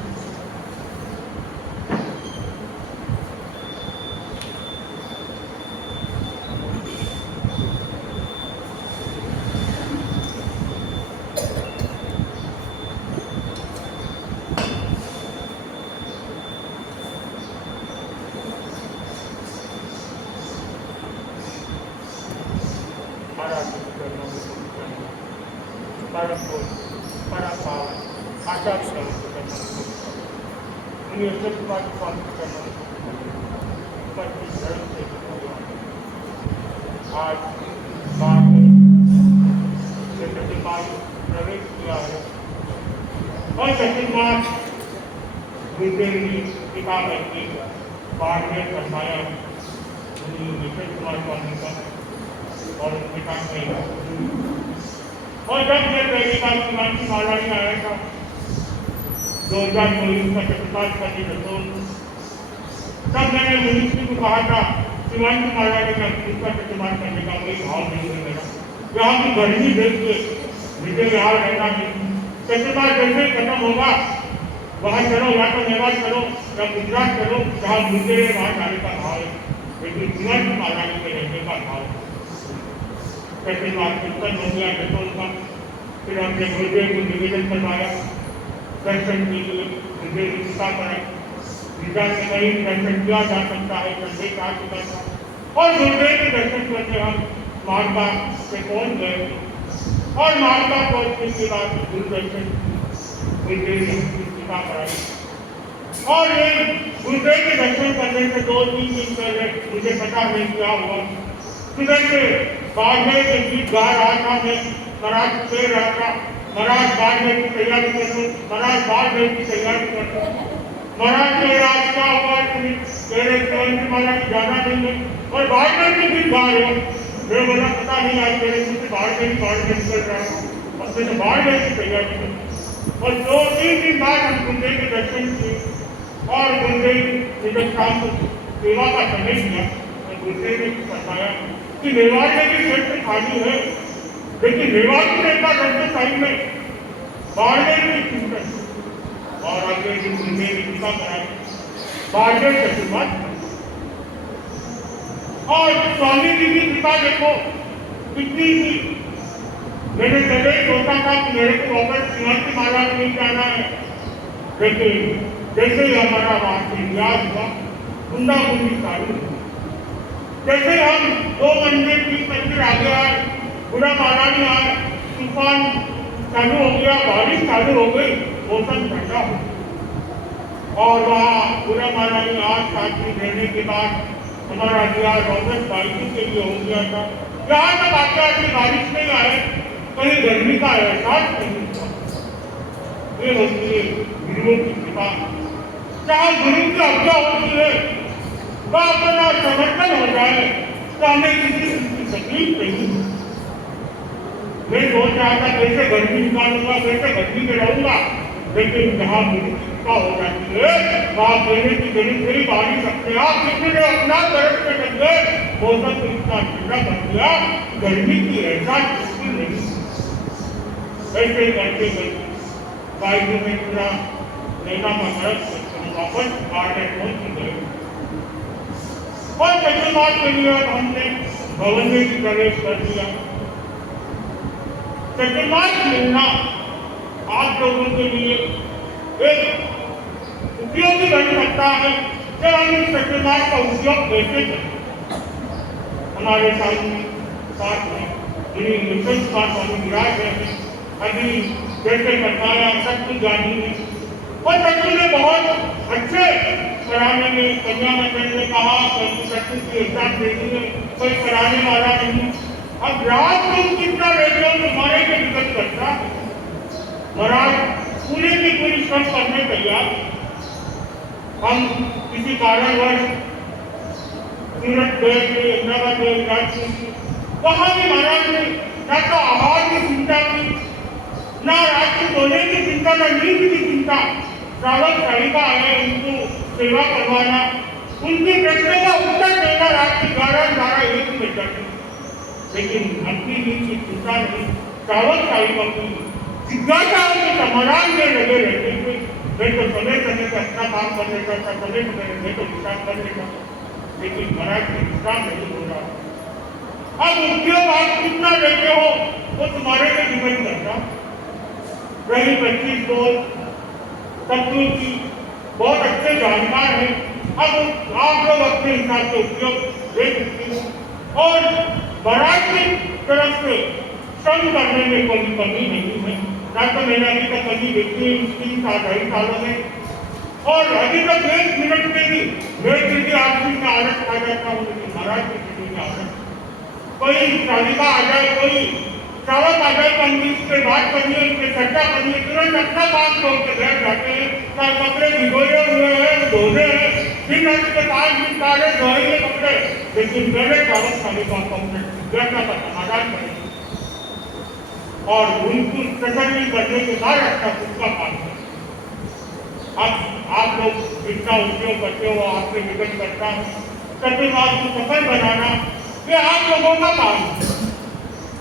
आज बाढ़ में प्रवेश किया है और चतुर्मास बीते हुई पिता की बाढ़ में फरमाया विशेष कुमार स्वामी का और उनके साथ में और जब मैं पहली बार कुमार की माला में आया था 2024 का प्रतिपाद करने रसूल तब मैंने मिनिस्ट्री को कहा था शिवाजी महाराज ने इसका प्रतिपाद करने का कोई भाव नहीं है मेरा। यहाँ की गर्मी देख के मुझे यहाँ रहना नहीं। प्रतिपाद जैसे ही खत्म होगा वहाँ चलो, या तो मेवाड़ चलो या गुजरात चलो, जहाँ मुझे वहाँ जाने का भाव है, लेकिन शिवाजी महाराज के रहने का भाव है। प्रतिपाद कीर्तन हो गया रसूल का, फिर हमने गुरुदेव को निवेदन करवाया दर्शन के लिए, मुझे रिश्ता पड़ा विदा से नहीं दर्शन किया जा सकता है, संदेश आ चुका था और गुरुदेव के दर्शन करके हम मालवा से पहुंच गए और मालवा पहुंचने के बाद गुरुदर्शन गुरुदेव ने कृपा कराई और ये गुरुदेव के दर्शन करने से 2-3 दिन पहले मुझे पता नहीं क्या हुआ, सुबह से बाढ़ के गीत गा रहा था, मैं महाराज से रहा था, महाराज बाढ़ की तैयारी कर लो, महाराज बाढ़ की तैयारी कर लो। महाराज के राज क्या हुआ, तुम महाराज जाना नहीं है और बाढ़ की गीत गा रहे हो। मैं बोला पता नहीं आज मेरे मुझसे बाढ़ निकल रहा हूँ और मैंने बाढ़ की तैयारी की और 2-3 दिन बाद हम गुरुदेव के दर्शन किए और गुरुदेव जब शाम को सेवा का समय दिया तो गुरुदेव ने बताया कि मेवाड़ में भी क्षेत्र खाली है, लेकिन मेवाड़ की रेखा दर्शन साइड में बाड़मेर की चिंतन और आगे जो गुरुदेव ने कृपा कराई बाड़मेर चतुर्मास और स्वामी जी की कृपा देखो कितनी थी। मैंने पहले ही सोचा था कि मेरे को वापस शिवाजी महाराज नहीं जाना है, लेकिन जैसे ही हमारा वहां से इतिहास हुआ बूंदाबूंदी चालू हुई, जैसे हम 2 मंदिर 3 मंदिर आगे आए, बुरा महारानी आए, तूफान चालू हो गया, बारिश चालू हो गई, मौसम ठंडा हो और वहाँ बुरा महारानी 8-7 दिन रहने के बाद हमारा बिहार रौनक बारिश के लिए हो गया था। यहाँ तक आते आते बारिश नहीं आए, कहीं गर्मी का एहसास नहीं हुआ। ये होती है गुरुओं की कृपा, जहाँ गुरु की आज्ञा होती है वह अपना समर्थन हो जाए तो हमें किसी की तकलीफ नहीं। मैं सोच रहा था कैसे गर्मी निकालूंगा, कैसे गर्मी में रहूंगा, लेकिन जहाँ गुरु की कृपा हो जाती है वहाँ देने की जरूरत नहीं, बारिश अपने आप किसी ने अपना तरफ से लग गए, मौसम को इतना ठंडा कर दिया, गर्मी की एहसास बिल्कुल नहीं। ऐसे करते करते बाइक में पूरा लेना का खर्च वापस कार में पहुंच गए और चतुर्मास के लिए हमने भवन में भी प्रवेश कर दिया। चतुर्मास मिलना आप लोगों के लिए एक उपयोगी बन सकता है जब हम इस चतुर्मास का उपयोग कैसे करें। हमारे साथ में स्वामी विराज है, अभी जैसे बताया सत्य जानी है और सत्य ने बहुत अच्छे कराने में कन्या मंडल ने कहा सत्य की एग्जाम देनी है, कोई कराने वाला नहीं। अब रात को कितना रेडियो तुम्हारे के विकट करता महाराज पूरे की पूरी श्रम करने तैयार। हम किसी कारणवश सूरत गए थे, अहमदाबाद गए, राजपुर, वहाँ भी महाराज ने न तो आहार की चिंता की, न रात को सोने की चिंता, न नींद की चिंता। श्रावक सेविका है, उनको सेवा करवाना, उनकी प्रश्नों का उत्तर देना रात की 11-12-1 बजे तक। लेकिन अपनी नींद की चिंता नहीं, श्रावक सेविका की जिज्ञासा उनके समाधान में लगे रहते थे। मैं तो समय समय पर अपना काम कर लेता था, समय समय मैं तो विश्राम कर लेता था, लेकिन महाराज की विश्राम नहीं हो रहा। अब उद्योग आप कितना लेते हो वो तुम्हारे पे डिपेंड करता। रही 25 लोग तत्वों की बहुत अच्छे जानकार हैं, अब आप लोग अपने हिसाब से उपयोग ले सकते हो और महाराज की तरफ से श्रम करने में कोई कमी नहीं है। ना तो मैंने अभी तक कभी देखी 3-2.5 सालों में और अभी तक 1 मिनट में भी मैं किसी आदमी का आदत खा जाता हूँ, लेकिन महाराज की किसी की आदत कोई शालिका आ जाए, कोई श्रावक आ जाए, पंडित से बात करिए, उनसे चर्चा करिए, तुरंत अपना काम छोड़ के बैठ जाते हैं। कपड़े भिगोए हुए हैं, धोने हैं, फिर के 5 दिन पहले धोएंगे कपड़े, लेकिन पहले श्रावक शालिका कपड़े जिज्ञासा का समाधान करेंगे और उनको तसल्ली करने के बाद अच्छा खुद का काम करें। अब आप लोग जितना उपयोग करते हो आपसे निकट करता चतुर्मास को सफल बनाना ये आप लोगों का काम है।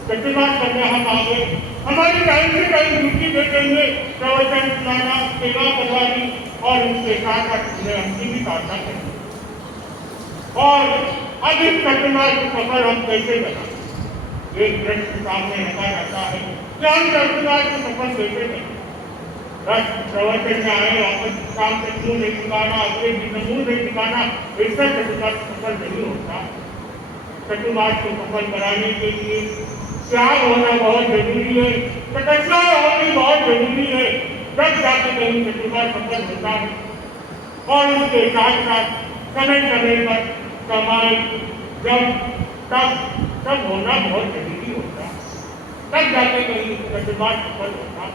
चतुर्मास करने हम आगे हमारी टाइम से टाइम ड्यूटी दे देंगे, प्रवचन सुनाना, सेवा करवानी और उसके साथ साथ हमकी भी साधना करेंगे। और अब इस चतुर्मास को सफल हम कैसे बनाएं? एक प्रश्न सामने रखा जाता है कि हम चतुर्मास को सफल कैसे करें? बस प्रवचन में आए वापस काम से मुंह नहीं दिखाना, अगले दिन मुंह नहीं दिखाना, इससे चतुर्मास सफल नहीं होता। चतुर्मास को सफल कराने के लिए त्याग होना बहुत जरूरी है, तपस्या होनी बहुत जरूरी है, तब जाके कहीं चतुर्मास सफल होता है। और उसके साथ साथ समय समय पर कमाई जब तब होना बहुत जरूरी होता, तब जाके कहीं चतुर्मास सफल होता।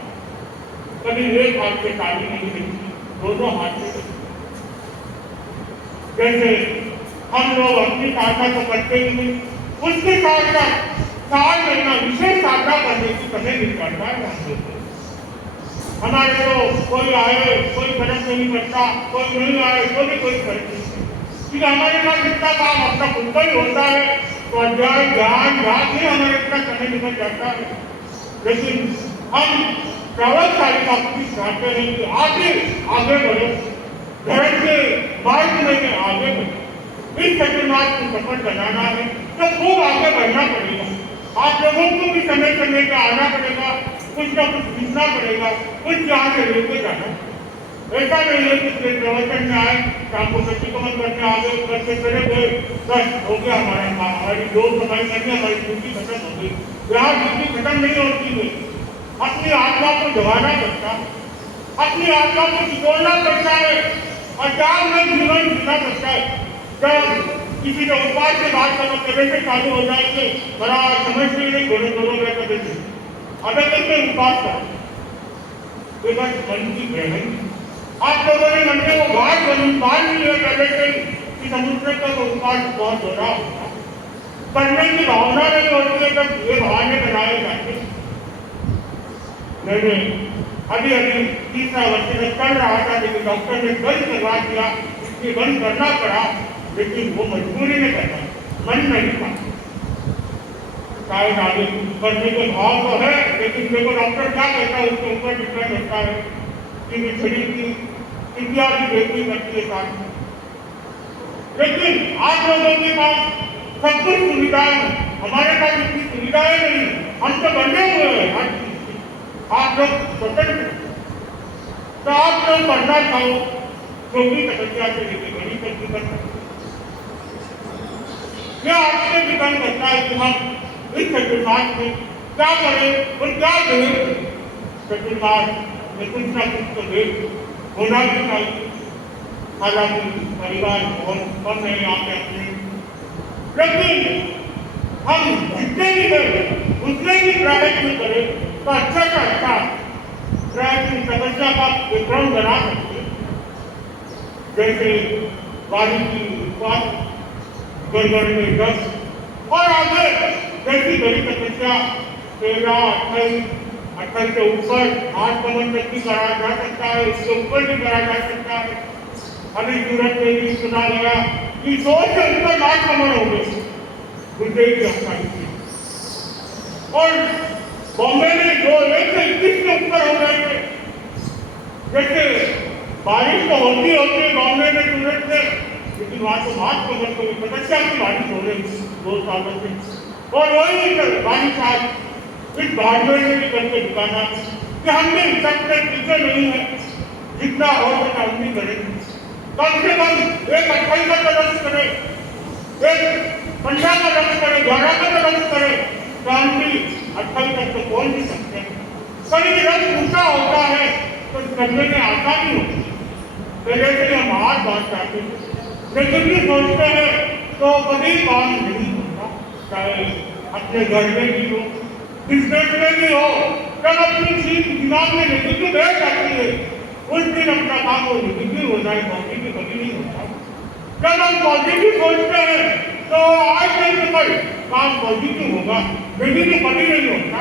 कभी एक हाथ से ताली नहीं मिलती, दोनों हाथ से। जैसे हम लोग अपनी साधना तो करते ही नहीं, उसके साथ साथ 4 महीना विशेष साधना करने की समय मिल जाता है हम लोग को। हमारे तो कोई आए कोई फर्क नहीं पड़ता, कोई नहीं आए तो भी कोई फर्क नहीं पड़ता, क्योंकि हमारे पास इतना काम अपना खुद का ही होता है, तो अध्याय ज्ञान में हमारे इतना समय निकल जाता है। लेकिन हम प्रभावशाली का चाहते हैं कि आगे बढ़ो, धर्म के मार्ग में आगे बढ़ो। इस चतुर्मास को सफल बनाना है तो खूब आगे बढ़ना पड़ेगा। आप लोगों को भी समय समय पे आना पड़ेगा, कुछ ना कुछ सीखना पड़ेगा, कुछ यहाँ से लेके जाना। ऐसा नहीं है कि प्रवचन में आए शाम को प्रतिक्रमण करने आगे करके चले गए, बस हो गया हमारा काम, हमारी जो सफाई करनी हमारी ड्यूटी खत्म हो गई। यहाँ ड्यूटी खत्म नहीं होती है, अपनी आत्मा को जगाना पड़ता है, अपनी आत्मा को सिकोड़ना पड़ता है और त्याग में जीवन जीना पड़ता है। जब किसी के उत्पाद से बात करना कभी से चालू हो जाएंगे, बड़ा समझते नहीं दोनों में कभी से अगर करके उपवास करें ये बस मन की ग्रहण। आप लोगों ने मन में वो बात बांध ली है पहले से कि समुद्र का उपवास बहुत हो रहा होता, करने की भावना नहीं होती है, तब ये बहाने बनाए जाते। मैंने अभी तीसरा वर्ष में चल रहा था, लेकिन डॉक्टर ने बंद करवा दिया, इसलिए बंद करना पड़ा, लेकिन वो मजबूरी में करना, मन नहीं था। शायद आगे करने के भाव तो है, लेकिन देखो डॉक्टर क्या कहता है उसके ऊपर डिपेंड होता है कि शरीर की क्रिया भी देखनी पड़ती है साथ में। लेकिन आप लोगों के पास सब कुछ सुविधाएं, हमारे पास इतनी सुविधाएं नहीं, हम तो बने हुए हैं हर चीज। आप लोग स्वतंत्र, तो आप लोग पढ़ना चाहो जो भी तपस्या से लेके बड़ी तक कर सकते। यह आपसे डिपेंड करता है कि हम इस चतुर्मास में क्या करें और क्या दें। चतुर्मास में कुछ ना कुछ तो दे होना भी चाहिए। हालांकि परिवार बहुत कम है यहाँ पे अपने, लेकिन हम जितने भी करें उतने भी प्रयत्न करें तो अच्छा से अच्छा प्रयत्न तपस्या का विक्रम बना सकते। जैसे बारिश की उत्पाद गड़बड़ में 10 और आगे जैसी बड़ी तपस्या 13, 28 से ऊपर 8 कमर तक भी करा जा सकता है, उसके ऊपर भी करा जा सकता है। अभी सूरत में भी सुना गया कि 100 से ऊपर 8 कमर हो गए गुरुदेव की अवस्था, और बॉम्बे में जो 121 के ऊपर हो गए थे। जैसे बारिश तो होती बॉम्बे में सूरत में, लेकिन वहाँ तो 8 कमर को तपस्या की बारिश हो रही 2 सालों से, और वही बारिश आज इस भागदौड़ में भी करके दिखाना कि हमने सबसे पीछे नहीं है, जितना हो सका हम भी करेंगे। कम से कम एक 28 का कदम करे, एक 15 का कदम करे, 11 का कदम करे, शांति 28 तक तो पहुंच नहीं सकते। कभी रंग ऊंचा होता है तो करने में आसानी होती है, पहले से हम हाथ बांध जाते हैं, लेकिन भी सोचते हैं तो कभी काम नहीं होता। चाहे अपने घर में भी हो, बिजनेस में भी हो, जब अपनी चीज दिमाग में नेगेटिव बैठ जाती है उस दिन अपना काम वो नेगेटिव हो जाए, पॉजिटिव कभी नहीं होता। जब हम पॉजिटिव सोचते हैं तो आज नहीं तो कल काम पॉजिटिव होगा, नेगेटिव कभी नहीं होता।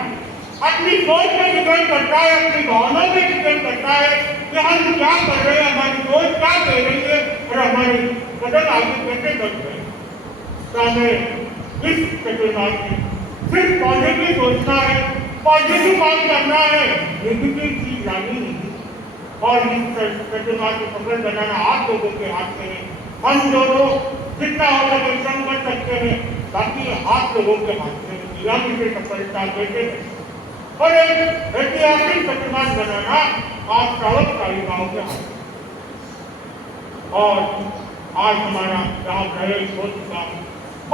अपनी सोच में डिपेंड करता है, अपनी भावनाओं में डिपेंड करता है कि हम क्या कर रहे हैं, हमारी सोच क्या कह रही है और हमारे कदम आगे कैसे बढ़ रहे हैं। तो हमें इस चतुर्मास में सिर्फ पॉजिटिव सोचना है, पॉजिटिव काम करना है, नेगेटिव चीज लानी नहीं। और इस चतुर्मास को सफल बनाना आप लोगों के हाथ में है। हम दोनों जितना हो सके श्रम कर सकते हैं, बाकी आप लोगों के हाथ में नीलामी से सफलता देते हैं। और एक ऐतिहासिक चतुर्मास बनाना आप श्रावक कालिकाओं के हाथ में। और आज हमारा यहाँ प्रयोग हो चुका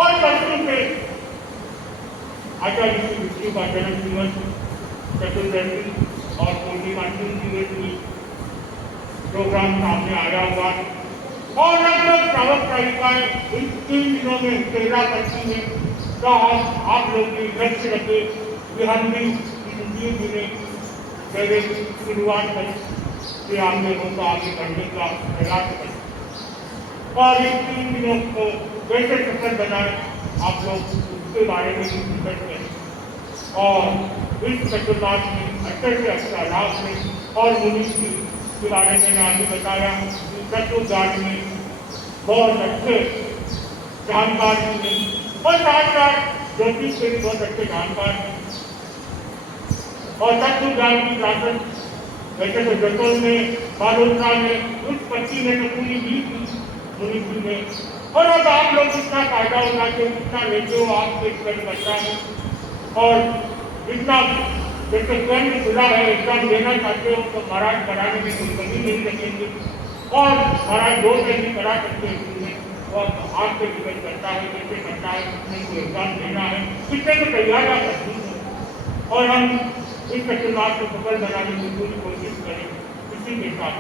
और परसों से आचार्य श्री विष्णु का जन्म दिवस, चतुर्दशी और पूर्णिमा दिवस की प्रोग्राम सामने आया हुआ और लगभग श्रावक कालिकाएं इन 3 दिनों में सेवा करती हैं। तो आप लोग भी लक्ष्य रखें कि हम भी इन 3 दिनों पहले शुरुआत करें कि आप लोगों को आगे बढ़ने का प्रयास करें और इन 3 दिनों को कैसे सफल बनाए आप लोग उसके बारे में भी चिंतन करें। और इस चतुर्मास में अच्छे से अच्छा लाभ में और मुनि के बारे में आगे बताया कि चतुर्दान में बहुत अच्छे जानकार हैं और साथ साथ ज्योतिष के भी बहुत अच्छे जानकार हैं। और चतुर्दान की क्लासेस वैसे तो जतोल में, बालोत्रा में, उस पट्टी में तो पूरी ली थी मुनि जी ने। और अब आप लोग इतना फायदा उठाते हो, इतना लेते हो, आपसे एक्सपेक्ट करता है और इतना जैसे स्वयं खुला है, एग्जाम देना चाहते हो तो महाराज कराने में कोई कमी नहीं रखेंगे और महाराज 2 दिन भी करा सकते हैं और आपसे डिपेंड करता है कैसे करना है, कितने को एग्जाम देना है, कितने को तैयारियाँ करनी है। और हम इस चतुर्मास को सफल बनाने की पूरी कोशिश करें। इसी के साथ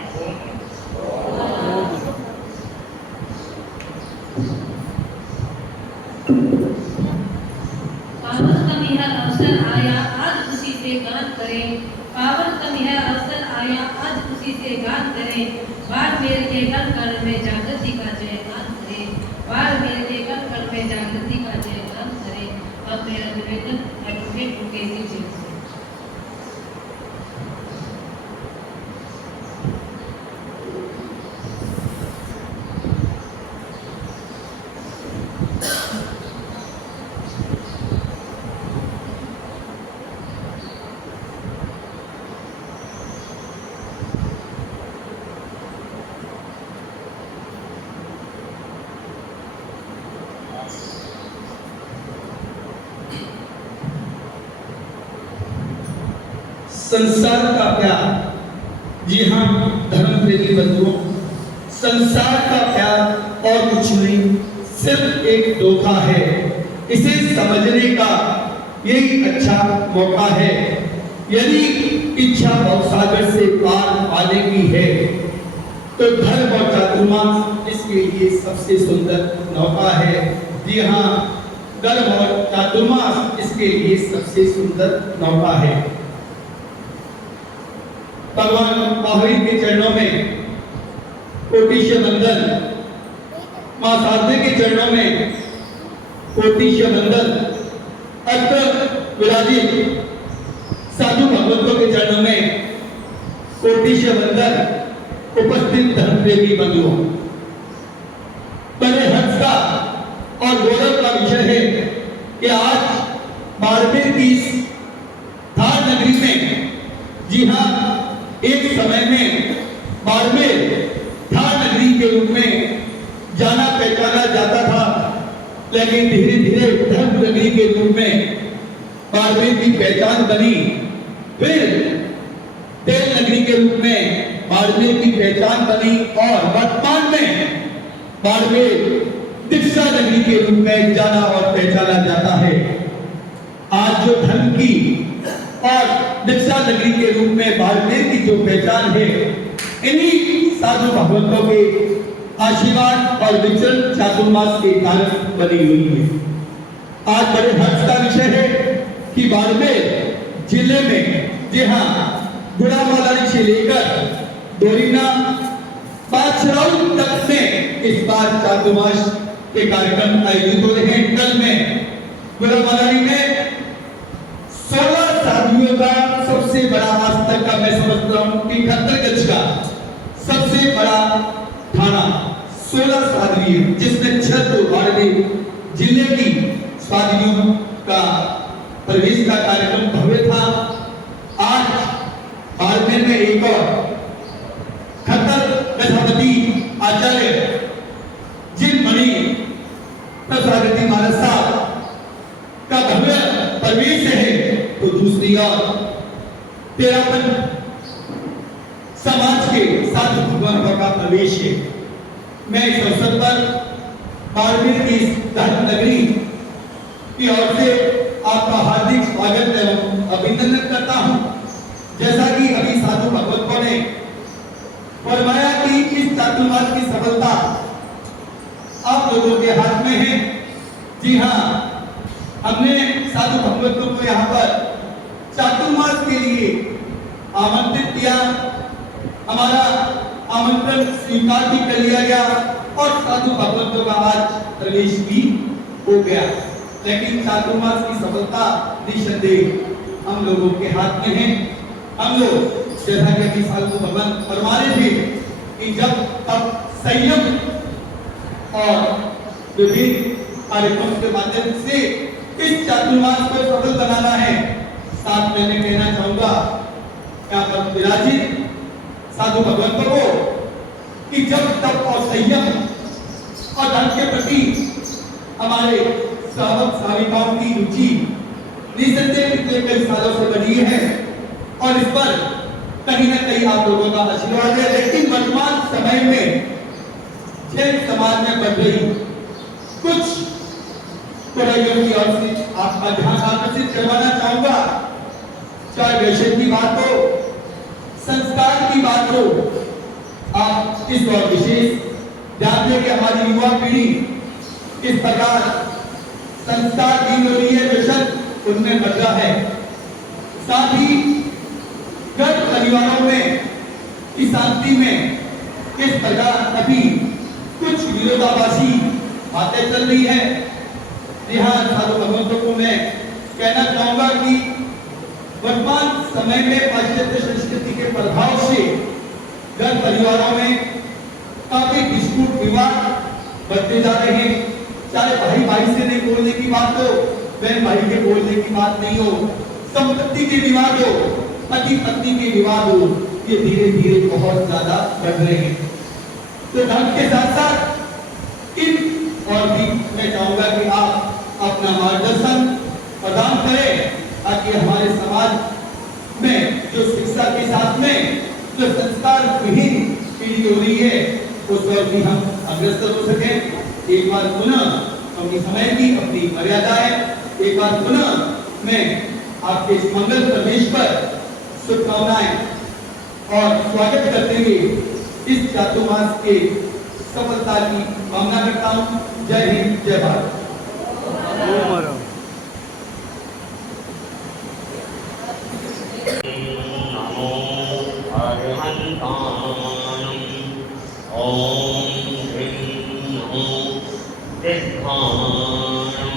पावनतम यह अवसर आया आज खुशी से गान करें। पावनतम यह अवसर आया आज खुशी से गान करें। बाड़मेर के कण कण में जागृति का जयगान करें। बाड़मेर के कण कण में जागृति का जयगान करें। अब मेरा निवेदन एडवोकेट मुकेश जी से। संसार का प्यार, जी हाँ धर्म प्रेमी बंधुओं, संसार का प्यार और कुछ नहीं, सिर्फ एक धोखा है। इसे समझने का यही अच्छा मौका है। यदि इच्छा भवसागर से पार पाने की है तो धर्म और चातुर्मास इसके लिए सबसे सुंदर नौका है। जी हाँ, धर्म और चातुर्मास इसके लिए सबसे सुंदर नौका है। भगवान महावीर के चरणों में कोटिश वंदन, मां साधे के चरणों में कोटिश वंदन, अत्र विराजित साधु भगवंतों के चरणों में कोटिश वंदन। उपस्थित धर्म प्रेमी बंधुओं, बड़े हर्ष का और गौरव का विषय है कि आज बाड़मेर की थार नगरी में, जी हाँ, एक समय में बाड़मेर थार नगरी के रूप में जाना पहचाना जाता था, लेकिन धीरे धीरे धर्म नगरी के रूप में बाड़मेर की पहचान बनी। फिर तेल नगरी के रूप में बाड़मेर की पहचान बनी और वर्तमान में बाड़मेर दीक्षा नगरी के रूप में जाना और पहचाना जाता है। आज जो धर्म की और दीक्षा नगरी के रूप में बाड़मेर की जो पहचान है, इन्हीं साधु भगवंतों के आशीर्वाद और विचरण चातुर्मास के कारण बनी हुई है। आज बड़े हर्ष का विषय है कि बाड़मेर जिले में, जी हाँ, गुड़ामालानी से लेकर डोरीना बाछराऊ तक में इस बार चातुर्मास के कार्यक्रम आयोजित हो रहे हैं। कल में गुड़ामालानी में 16 साधुओं का सबसे बड़ा आज तक का मैं समझता हूं कि 71 गज का सबसे बड़ा थाना 16 साध्वी जिसमें 6 तो बाड़मेर जिले की स्वादियों का प्रवेश का कार्यक्रम भव्य था। आज बाड़मेर में एक और 71 गजापति आचार्य जिन मणि प्रसाद महाराज साहब का भव्य प्रवेश है, तो दूसरी ओर तेरापन समाज के साधु भगवान का प्रवेश है। मैं इस अवसर पर बाड़मेर की धर्म नगरी की ओर से आपका हार्दिक स्वागत एवं अभिनंदन करता हूं। जैसा कि अभी साधु भगवतों ने फरमाया कि इस चातुर्मास की सफलता आप लोगों के हाथ में है। जी हाँ, हमने साधु भगवतों को यहाँ पर चातुर्मास के लिए आमंत्रित किया, हमारा आमंत्रण स्वीकार भी कर लिया गया और साधु भगवतों का आज प्रवेश भी हो गया। लेकिन चातुर्मास की सफलता निसंदेह हम लोगों के हाथ में है। हम लोग जैसा कि साधु भगवान फरमा रहे थे कि जब तब संयम और विभिन्न कार्यक्रम के माध्यम से इस चातुर्मास को सफल बनाना है। साथ में मैं कहना चाहूंगा यहाँ पर विराजित साधु भगवंतों को कि जब तक और संयम और धर्म के प्रति हमारे साधक साधिकाओं की रुचि निसंदेह पिछले कई सालों से बनी है और इस पर कहीं न कहीं आप लोगों का आशीर्वाद है। लेकिन वर्तमान समय में जैन समाज में बढ़ रही कुछ बुराइयों की ओर से आपका ध्यान आकर्षित करवाना चाहूंगा। चाहे वैश्य की बात हो, संस्कार की बात हो, आप इस और विशेष जानते हैं कि हमारी युवा पीढ़ी किस प्रकार संस्कार की हो रही है, व्यसन उनमें बढ़ रहा है। साथ ही घर परिवारों में की शांति में किस प्रकार अभी कुछ विरोधाभासी बातें चल रही है। यहाँ साधु भगवंतों को मैं कहना चाहूंगा कि वर्तमान समय में पाश्चात्य संस्कृति के प्रभाव से घर परिवारों में काफी डिस्प्यूट विवाद बढ़ते जा रहे हैं। चाहे भाई भाई से नहीं बोलने की बात हो, बहन भाई के बोलने की बात नहीं हो, संपत्ति के विवाद हो, पति पत्नी के विवाद हो, ये धीरे धीरे बहुत ज्यादा बढ़ रहे हैं। तो धर्म के साथ साथ इन और भी मैं चाहूंगा कि आप अपना मार्गदर्शन प्रदान करें ताकि हमारे समाज में जो शिक्षा के साथ में जो संस्कार विहीन पीढ़ी हो रही है उस पर भी हम अग्रसर हो सकें। एक बार पुनः क्योंकि समय की अपनी मर्यादा है, एक बार पुनः मैं आपके इस मंगल प्रवेश पर शुभकामनाएं और स्वागत करते हुए इस चातुर्मास के सफलता की कामना करता हूं। जय हिंद, जय भारत। नमो अरहंतानम ओम ह्रीं नमो सिद्धानम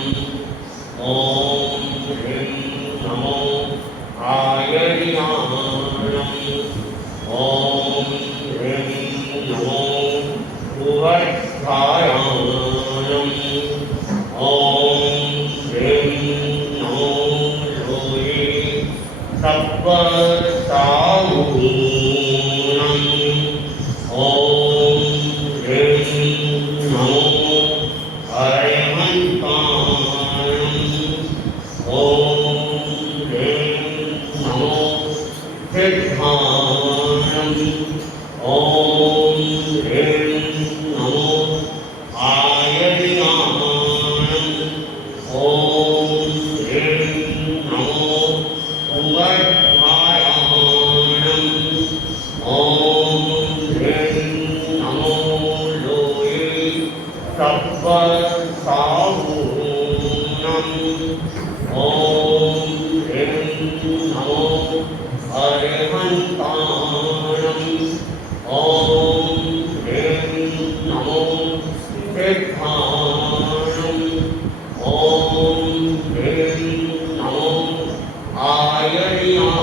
ओम ह्रीं नमो आयर्यानम ओम ह्रीं नमो उवर्धायानम ओम ह्रीं नमो लोये सप्तसाहूनम ओम ह्रीं नमो अरहंतानम ओम ह्रीं नमो सिद्धानम ओम ह्रीं नमो आयर्यानम ओम ह्रीं नमो उवर्धायानम ओम ह्रीं नमो लोये सप्तसाहूनम ओम ह्रीं नमो अरहंतानम ओम ह्रीं नमो सिद्धानम ओम ह्रीं नमो आयर्यानम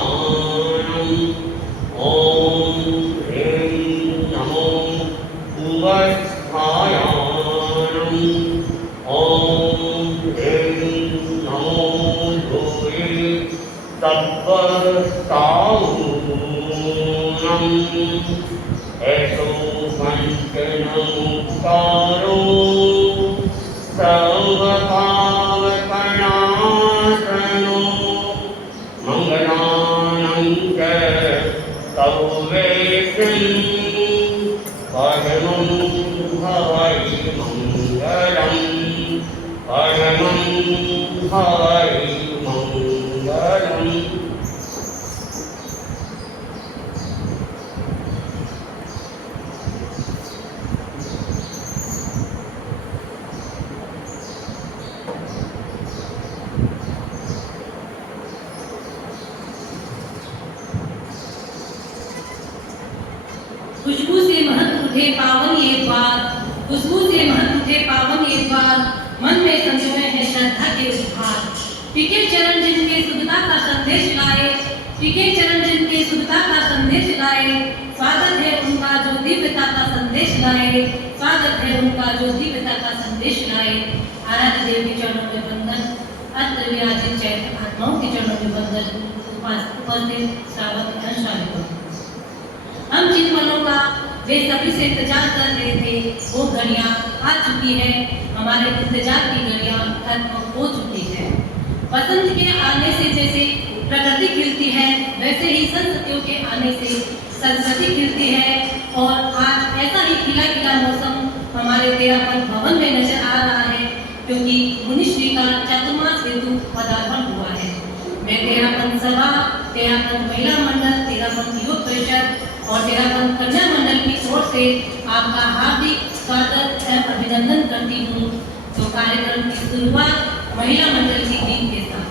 ऐसो पंचनमुपकारो सर्वपावकनाशनो मंगलानं च तवेशं परमं भवै मंगलम् परमं भवै मंगलम्। खुशबू से महक उठे पावन ये द्वार, खुशबू से महक उठे पावन ये द्वार, मन में संजोए है श्रद्धा के उपहार। टिके चरण जिनके शुद्धता का संदेश लाए, टिके चरण जिनके शुद्धता का संदेश लाए, स्वागत है उनका जो दिव्यता का संदेश लाए, स्वागत है उनका जो दिव्यता का संदेश लाए। आराध्य देव के चरणों में वंदन, अत्र विराजित चैत्र आत्माओं के चरणों में वंदन, उपस्थित श्रावक अंशाली को। हम जिन पलों का बेसब्री से इंतजार कर रहे थे वो घड़ियां आ चुकी है, हमारे इंतजार की घड़ियां खत्म हो चुकी है। बसंत के आने से जैसे प्रकृति खिलती है वैसे ही संस्कृतियों के आने से संस्कृति खिलती है और आज ऐसा ही खिला खिला मौसम हमारे तेरापन भवन में नजर आ रहा है क्योंकि मुनिश्री का चातुर्मास हेतु पदार्पण हुआ है। मैं तेरापन सभा, तेरापन महिला मंडल, तेरापन युवक परिषद और तेरापन कन्या मंडल की ओर से आपका हार्दिक स्वागत एवं अभिनंदन करती हूँ। तो कार्यक्रम की शुरुआत महिला मंडल की गीत के साथ।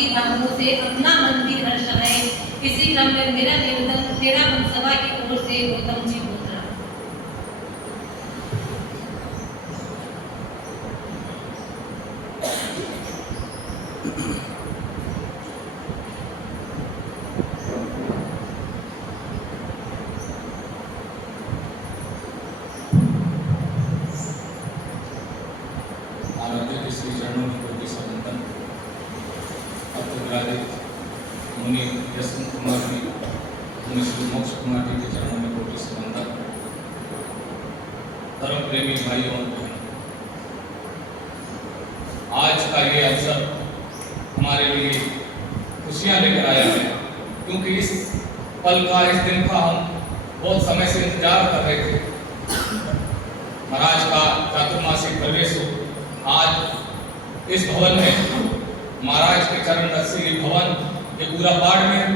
भक्ति भावों से अपना मंदिर हर्ष है। इसी क्रम में मेरा निवेदन तेरा सभा की ओर से गौतम जी बोल रहा। आराध्य के श्री चरणों की कोटि से वंदन। अतिविराजित मुनि यशवंत कुमार जी, मुनि श्री मोक्ष कुमार जी के चरणों में कोटि से वंदन। धर्म प्रेमी भाइयों और बहनों, आज का ये अवसर हमारे लिए खुशियां लेकर आया है, क्योंकि इस पल का, इस दिन का हम बहुत समय से इंतजार कर रहे थे। महाराज का चातुर्मासिक प्रवेश हो। आज इस भवन में महाराज के चरण रसीली भवन ये पूरा बाड़मेर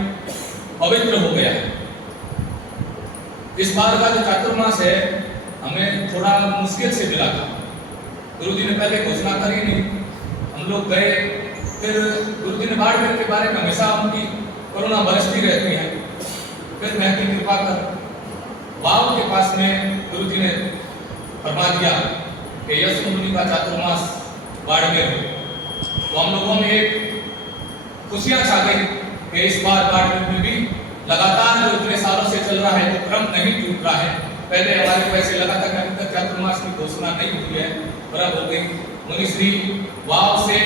पवित्र हो गया है। इस बार का जो चातुर्मास है हमें थोड़ा मुश्किल से मिला था। गुरु जी ने पहले घोषणा करी नहीं, हम लोग गए, फिर गुरु जी ने बाड़मेर के बारे में हमेशा उनकी करुणा बरसती रहती है। फिर मैं की कृपा कर वाव के पास में गुरु जी ने फरमा दिया कि यश मुनि का चातुर्मास बाड़मेर हो। तो हम लोगों में एक खुशियां छा गई कि इस बार बाड़मेर में भी लगातार जो इतने सालों से चल रहा है वो क्रम नहीं टूट रहा है। पहले हमारे को ऐसे लगा था कि अभी तक चातुर्मास की घोषणा नहीं हुई है, पर अब हो गई। मुनि श्री वाव से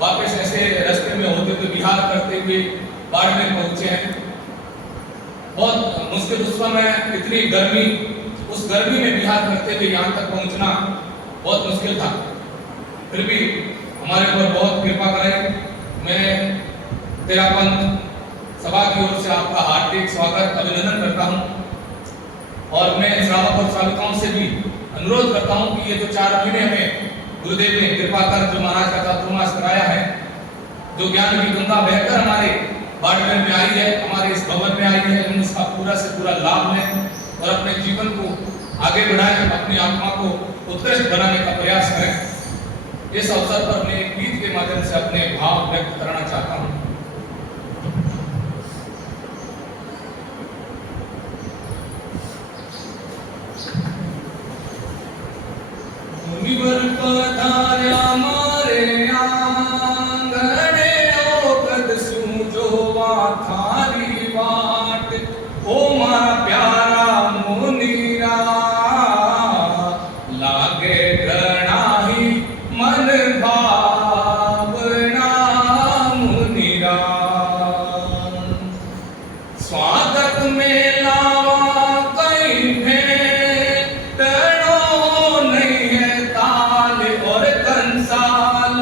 वापस ऐसे रास्ते में होते हुए बिहार करते हुए बाड़मेर पहुंचे हैं। बहुत मुश्किल उस समय, इतनी गर्मी, उस गर्मी में बिहार करते हुए यहाँ तक पहुंचना बहुत मुश्किल था। फिर भी हमारे ऊपर बहुत कृपा कराई। मैं तेरा पंथ सभा की ओर से आपका हार्दिक स्वागत, अभिनंदन करता हूँ। और मैं श्रावक और श्राविकाओं से भी अनुरोध करता हूँ कि ये जो 4 महीने हमें गुरुदेव ने कृपा कर जो महाराज का चातुर्मास कराया है, जो ज्ञान की गंगा बहकर हमारे बाड़मेर में आई है, हमारे इस भवन में आई है, हम उसका पूरा से पूरा लाभ लें और अपने जीवन को आगे बढ़ाएं, अपनी आत्मा को उत्कृष्ट बनाने का प्रयास करें। इस अवसर पर मैं एक गीत के माध्यम से अपने भाव व्यक्त करना चाहता हूँ। मुनिवर पधार्या मारे आंगणे, ओ कद सूझो थारी बाट, ओ मारा प्यारा मुनिरा, लागे गणाही मन भावना मुनिरा। स्वागत में लावा कई भेंटड़ो, नहीं है ताल और कंसाल,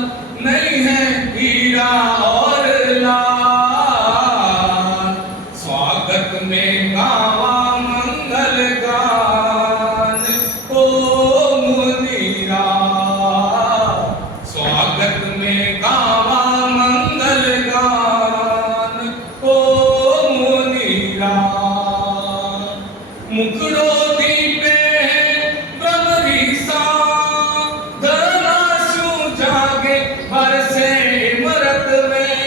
नहीं है हीरा और लाल। स्वागत में गावा मंगल गान, ओ मुनिरा। स्वागत में गावा मंगल गान, ओ मुनिरा। मुखड़ो दीपे ब्रह्मरीसा, धनाशु जागे बरसे मरत में,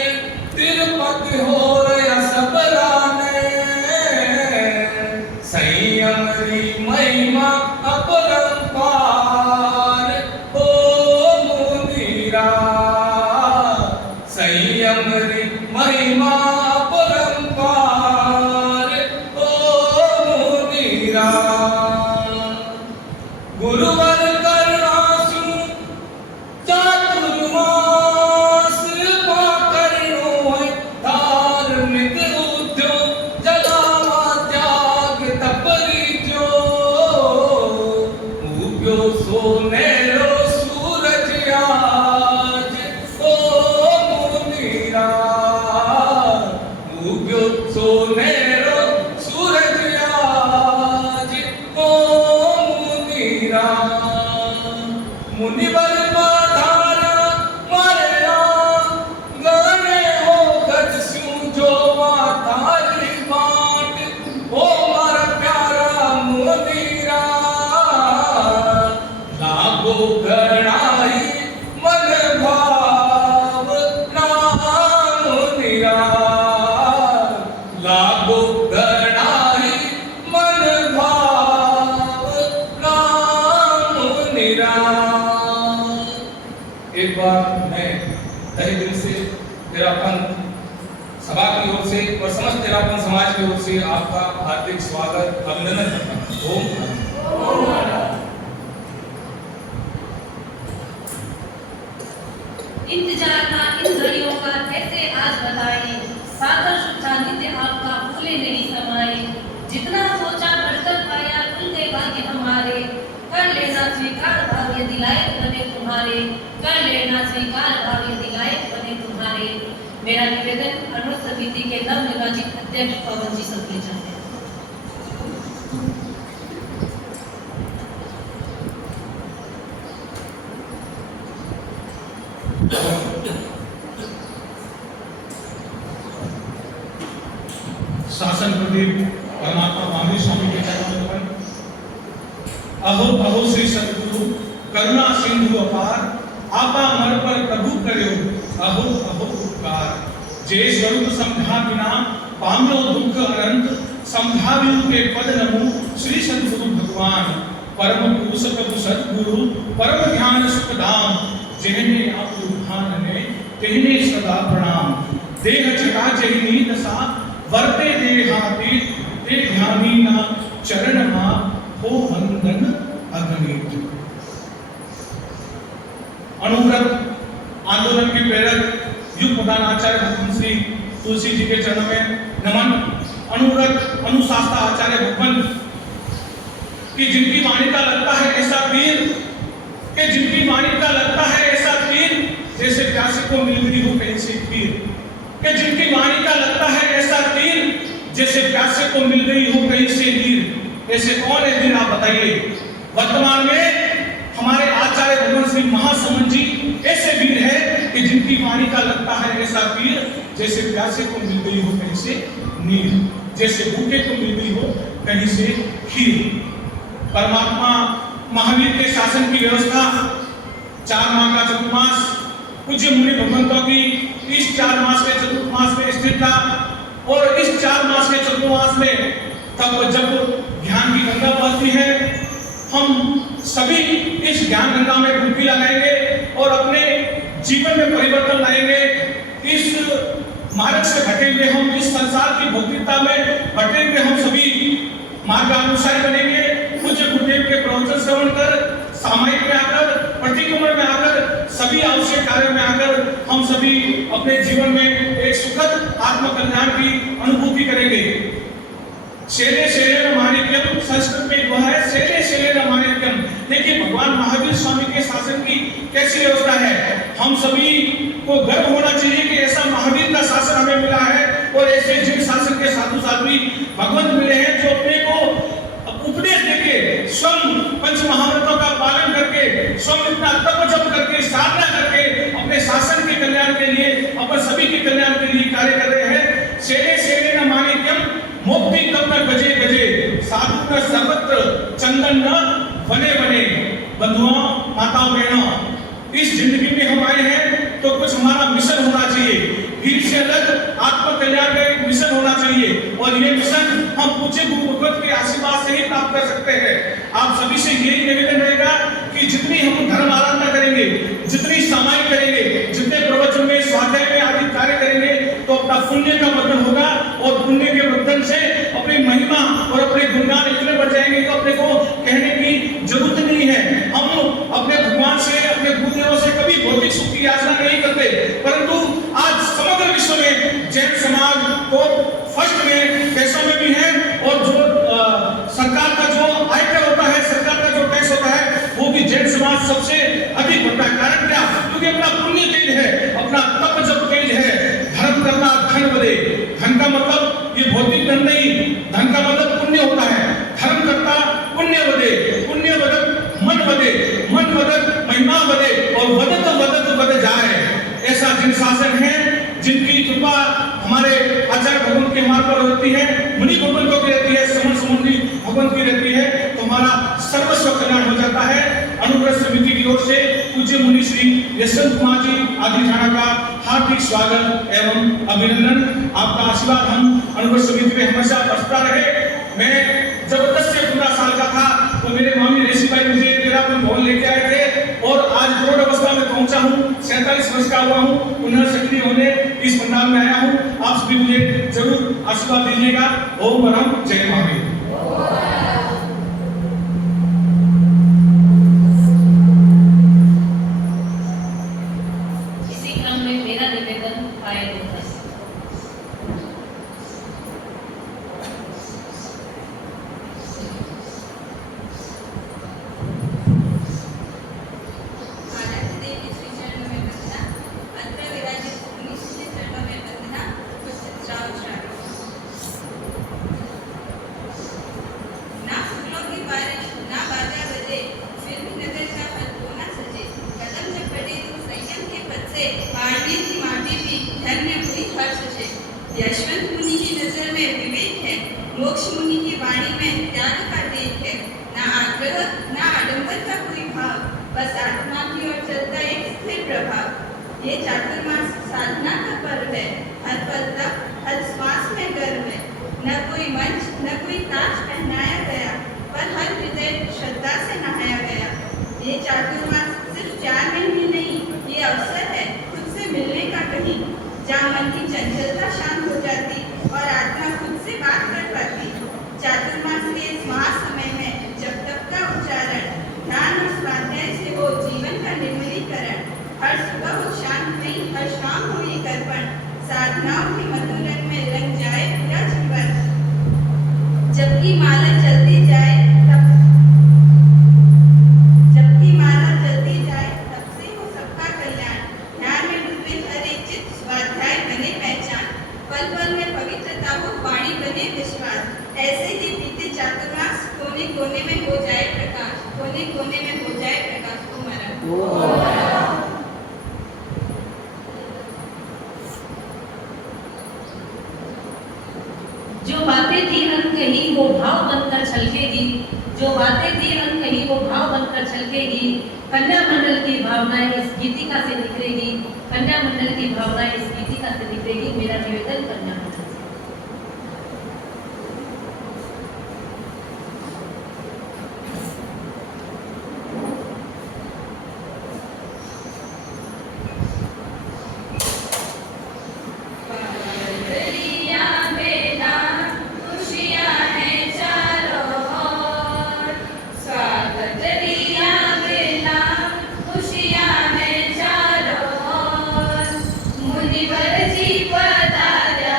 तिरुपति हो रया सबराने। संयम री महिमा अपरंपार, ओ मुनिरा। संयम री महिमा अपरंपार, ओ मुनिरा। गुरुवर करणासु चातुर्मास पाकरणो है, धार्मिक उद्योग जलावा त्याग तपरी जो। उग्यो सोनेरो सूरज आज, ओ मुनिरा। उग्यो सोनेरो सूरज आज, ओ मुनिरा। मुनिवर पधारा मारे आंगणे, हो कद सूझो थारी बाट, ओ मारा प्यारा मुनिरा। लागो गणाई मन भावना मैं तहे दिल से तेरापन सभा की ओर से और समस्त तेरापन समाज की ओर से आपका हार्दिक स्वागत अभिनंदन करता हूँ। ओम इंतजार का इन घड़ियों का कैसे आज बताए, सागर सुख सानिध्य आपका फूले नहीं समाए। जितना सोचा बढ़कर पाया खुलते भाग्य हमारे, कर लेना स्वीकार भाग्य दिलाए बने तुम्हारे, कर लेना स्वीकार भाग्य दिलाए बने तुम्हारे। मेरा निवेदन अनुरोध समिति के नवनिर्वाचित अध्यक्ष पवन जी सतलेजा है। शासन प्रदीप परमात्मा महावीर स्वामी के चरणों में अहो अहो श्री सतगुरु करुणा सिंधु अपार, आपा मर पर प्रभु करो अहो अहो उपकार। जे स्वरूप समझा बिना पाम्यो दुख अनंत, समझाव्यु के पद नमो श्री सतगुरु भगवान। परम पुरुष प्रभु सतगुरु परम ध्यान सुखधाम, जिन्हें आप भान ने तेने सदा प्रणाम। देह चका जहिनी दशा वर्ते देहाती, ते ध्यानी ना चरण मा हो वंदन अगणित। अनुव्रत आंदोलन के प्रेरक युग प्रधान आचार्य भगवान श्री तुलसी जी के चरणों में नमन। अनुव्रत अनुशास्त्र आचार्य भगवान की जिनकी वाणी का लगता है ऐसा तीर, कि जिनकी वाणी का लगता है ऐसा तीर, जैसे प्यासे को मिल गई हो कहीं से खीर। कि जिनकी वाणी का लगता है ऐसा तीर, जैसे प्यासे को मिल गई हो कहीं से नीर। ऐसे कौन है वीर आप बताइए। वर्तमान में हमारे आचार्य भगवान श्री महासमन जी ऐसे वीर है कि जिनकी वाणी का लगता है ऐसा तीर, जैसे प्यासे को मिल गई हो कहीं से नीर, जैसे भूखे को मिल गई हो कहीं से खीर। परमात्मा महावीर के शासन की व्यवस्था 4 माह का चतुर्मास पूज्य मुनि भगवंतों की इस 4 मास के चतुर्मास में स्थित था। और इस 4 मास के चतुर्मास में तब जब ज्ञान की गंगा बहती है, हम सभी इस ज्ञान गंगा में डुबकी लगाएंगे और अपने जीवन में परिवर्तन लाएंगे। इस मार्ग से भटेंगे हम, इस संसार की भौतिकता में भटेंगे हम सभी, मार्गानुसारी बनेंगे। पूज्य गुरुदेव के प्रवचन श्रवण कर, सामायिक में आकर, प्रतिक्रमण में आकर, सभी आवश्यक कार्यों में आकर हम सभी अपने जीवन में एक सुखद आत्मकल्याण की अनुभूति करेंगे। शेरे शेरे न माणिक्यम, संस्कृत में वह है शेरे शेरे न माणिक्यम। देखिए भगवान महावीर स्वामी के शासन की कैसी व्यवस्था है। हम सभी को गर्व होना चाहिए कि ऐसा महावीर का शासन हमें मिला है और ऐसे जिन शासन के साधु साध्वी भगवंत मिले हैं जो अपने को उपदेश देके, स्वयं पंच महाव्रतों का पालन करके, स्वयं इतना तप जप करके, साधना करके अपने शासन के कल्याण के लिए, अपन सभी के कल्याण के लिए कार्य कर रहे हैं। शेरे शेरे न माणिक्यम, मोक्ति तब न गजे गजे, साधु न सर्वत्र चंदन न बने बने। बंधुओं माताओं बहनों, इस जिंदगी में हम आए हैं तो कुछ हमारा मिशन होना चाहिए। भीड़ से अलग आत्म कल्याण का एक मिशन होना चाहिए और ये मिशन हम पूज्य गुरु भगवत के आशीर्वाद से ही प्राप्त कर सकते हैं। आप सभी से यही निवेदन रहेगा कि जितनी हम धर्म आराधना करेंगे, जितनी सामायिक करेंगे, जितने प्रवचन में, स्वाध्याय में आदि कार्य करेंगे, तो अपना पुण्य का वर्धन होगा और पुण्य के वर्धन से अपनी महिमा और अपने गुणगान इतने बढ़ जाएंगे कि अपने को कहने की जरूरत नहीं है। हम अपने भगवान से, अपने गुरुदेवों से कभी भौतिक सुख की याचना नहीं करते, परंतु आज समग्र विश्व में जैन समाज तो फर्स्ट में पैसों में भी है और जो सरकार का जो आयकर होता है, सरकार का जो टैक्स होता है, वो भी जैन समाज सबसे अधिक होता है। कारण क्या? क्योंकि अपना पुण्य तेज है, अपना तप जप तेज है। धर्म करना धन बदे, धन का मतलब ये भौतिक धन नहीं, धन का मतलब पुण्य होता है। धर्म करता पुण्य बदे, पुण्य बदत मन बदे, मन बदत महिमा बदे और वदत वदत बद जाए। ऐसा जिन शासन है, जिनकी कृपा हमारे आचार्य भगवान के हमारे पर होती है, मुनि भगवंतों की रहती है, समन समुद्री भगवान की रहती है, तो हमारा सर्वस्व कल्याण हो जाता है। अनुग्रह समिति की ओर से पूज्य मुनि श्री यशवंत कुमार जी आदि झाड़ा का हार्दिक स्वागत एवं अभिनंदन। आपका आशीर्वाद हम अनुग्रह समिति में हमेशा बरसता रहे। मैं जब 10 से 15 साल का था तो मेरे मामी रेसी भाई मुझे तेरापन भवन लेके आए थे और आज प्रौढ़ अवस्था में पहुंचा हूँ, 47 वर्ष का हुआ हूँ, पुनः सक्रिय होने इस पंडाल में आया हूँ। आप सभी मुझे जरूर आशीर्वाद दीजिएगा। ओम परम जय महावीर। इसी क्रम में मेरा निवेदन आए होता है। यशवंत मुनि की नजर में विवेक है, मोक्ष मुनि की वाणी में त्याग का देख है। ना आग्रह ना आडंबर का कोई भाव, बस आत्मा की ओर चलता एक स्थिर प्रभाव। ये चातुर्मास साधना का पर्व है, हर पल तक हर श्वास में गर्व है। न कोई मंच न कोई ताज पहनाया गया, पर हर हृदय श्रद्धा से नहाया गया। ये चातुर्मास सिर्फ 4 महीने नहीं, ये अवसर है खुद से मिलने का कहीं, जहाँ मन की चंचलता शांत हो जाती और आत्मा खुद से बात कर पाती। चातुर्मास के इस महासमय में जब तप का उच्चारण, ध्यान और स्वाध्याय से हो जीवन का निर्मलीकरण, हर सुबह हो शांतमयी, हर शाम हो ये कर्पण, साधनाओं के मधुर रंग में रंग जाए पूरा जीवन। जबकि माला चलती जाए तब से हो सबका कल्याण। ध्यान में डूबे हर एक चित्त, स्वाध्याय बने पहचान, पल पल में पवित्रता हो वाणी बने विश्वास। ऐसे ही बीते चातुर्मास कोने कोने में हो जाए प्रकाश, कोने कोने में हो जाए प्रकाश। जो बातें थी अनकही वो भाव बनकर छलकेगी, जो बातें थी अनकही वो भाव बनकर छलकेगी। कन्या मंडल की भावनाएं इस गीतिका से निकलेगी, कन्या मंडल की भावनाएं इस गीतिका से निकलेगी। मेरा निवेदन कन्या मंडल से। मुनिवर जी पधार्या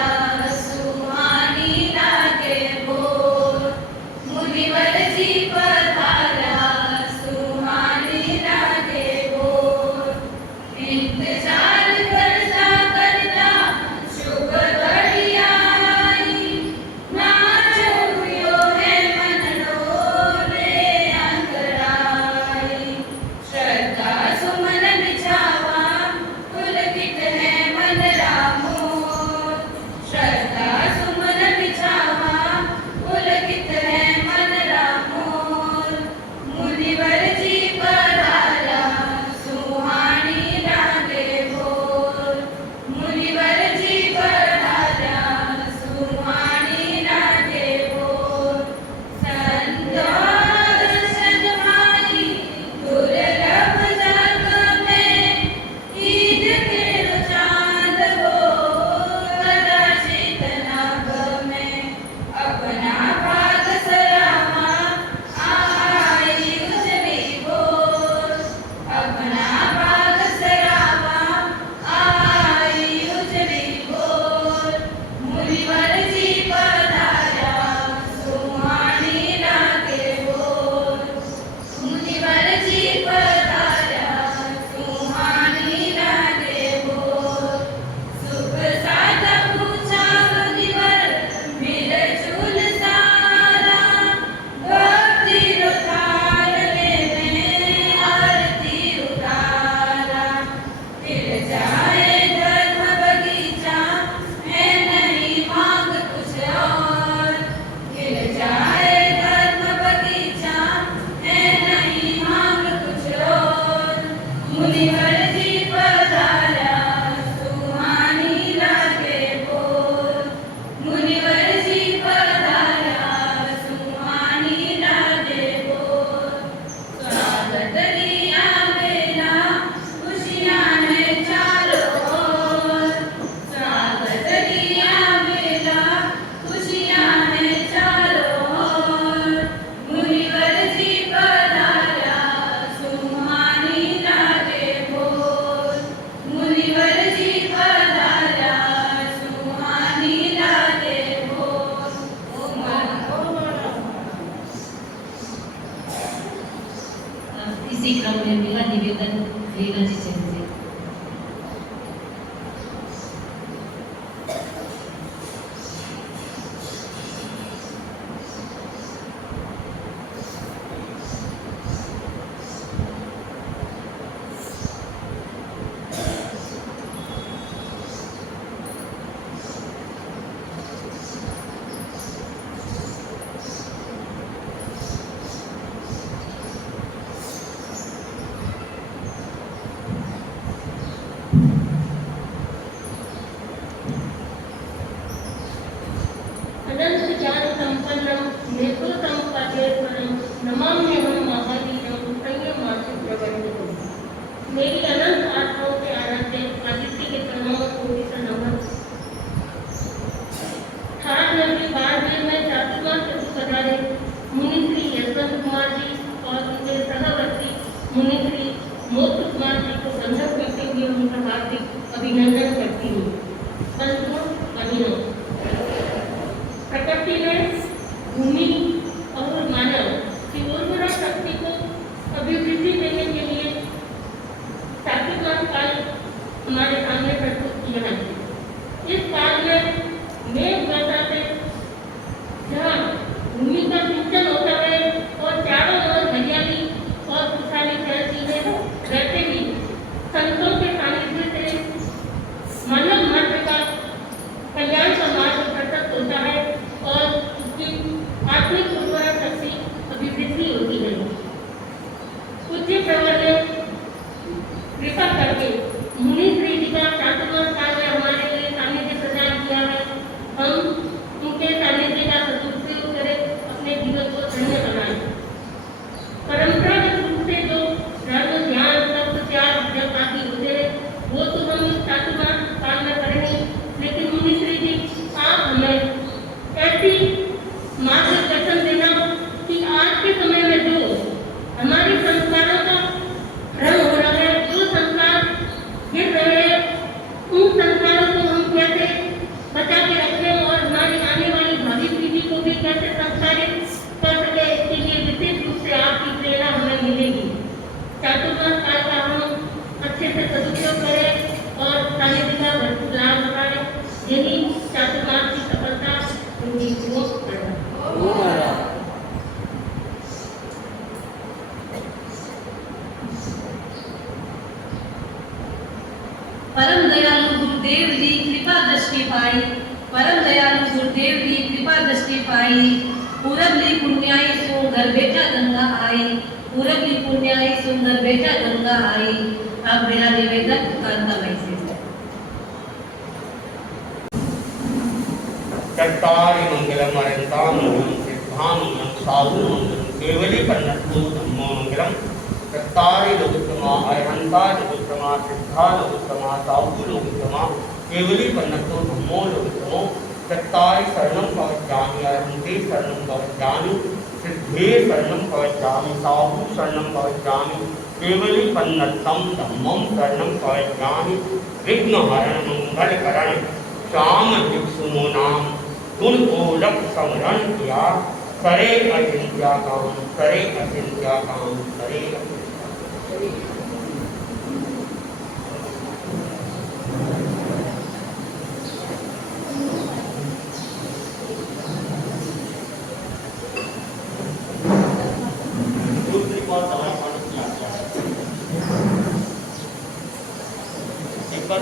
इसी क्रम में मेरा निवेदन रीना जी से। अनंत ज्ञान संपन्नम निर्गुण संपाद्यम नमाम्यहं महावीरं संयमासु प्रबंधकम। मेरी अनंत आत्माओं के आराध्य आदित्य के चरणों में कोटि सा नमन। ठाठ नगरी बाड़मेर में चातुर्मास प्रभु पधारे मुनि श्री यशवंत कुमार जी और उनके सहवर्ती मुनि श्री मोक्ष कुमार जी को बंधक करते हुए उनका हार्दिक अभिनंदन करती हूँ। बंधुओं बहनों, प्रकृति में भूमि और मानव की उर्वरा शक्ति को अभिवृद्धि देने के लिए चातुर्मास काल हमारे सामने प्रस्तुत किया है। इस काल में मेघ वर्षा से जहाँ भूमि का सिंचन होता है और चारों ओर हरियाली और खुशहाली फैलती है, वैसे ही संतों के सानिध्य से मानव मात्र का कल्याण का मार्ग प्रकट होता है और उसकी आत्मिक उर्वरा शक्ति अभिवृद्धि होती है। पूज्य प्रवर ने कृपा करके मुनि श्री जी का चातुर्मास काल में हमारे लिए सानिध्य प्रदान किया है। हम उनके सानिध्य का सदुपयोग करें, अपने जीवन को धन्य बनाएं। परंपरागत रूप से जो धर्म, ध्यान, तप, त्याग, जप आदि होते हैं वो तो हम इस चातुर्मास काल में करेंगे, लेकिन मुनि श्री जी आप हमें ऐसी मार्गदर्शन देना कि आज के समय में जो हमारे संस्कारों का भ्रम हो रहा है, जो संस्कार गिर रहे हैं, उन संस्कारों को हम कैसे बचा के रखें और हमारी आने वाली भावी पीढ़ी को भी कैसे संस्कारित कर सके, इसके लिए विशेष रूप से आपकी प्रेरणा हमें मिलेगी। चातुर्मास काल का हम अच्छे से सदुपयोग करें और सानिध्य का भरपूर लाभ उठाएं। यही चातुर्मास की सफलता उनकी परम दयालु गुरुदेव जी कृपा दृष्टि पाई, परम दयालु गुरुदेव जी कृपा दृष्टि पाई। पूरब ली पुण्याई सुंदर बेटा गंगा आई, पूरब ली पुण्याई सुंदर बेटा गंगा आई। अब मेरा निवेदन कांतामय से है। चत्तारि मंगलम अनंतां मंगलम सिद्धां मंगलम साधु मंगलम केवली पन्नतु धम्मो मंगलम। चत्तारि लोकोत्तमा अरहंता लोकोत्तमा सिद्धा लोकोत्तमा साधु लोकोत्तमा केवली पन्नतु धम्मो लोकोत्तमो। चत्तारि शरणं प्रवक्ष्यामि अरहन्ते शरणं प्रवक्ष्यामि सिद्धे शरणं प्रवक्ष्यामि साधु शरणं प्रवक्ष्यामि केवली पन्नतं धम्मं शरणं प्रवक्ष्यामि। विघ्नहरण मंगलकरण श्याम दिक्सुनो नाम गुण गोलक समरण किया। करे अचिंत्या काम, करे अचिंत्या काम, करे दूसरी बात एक बार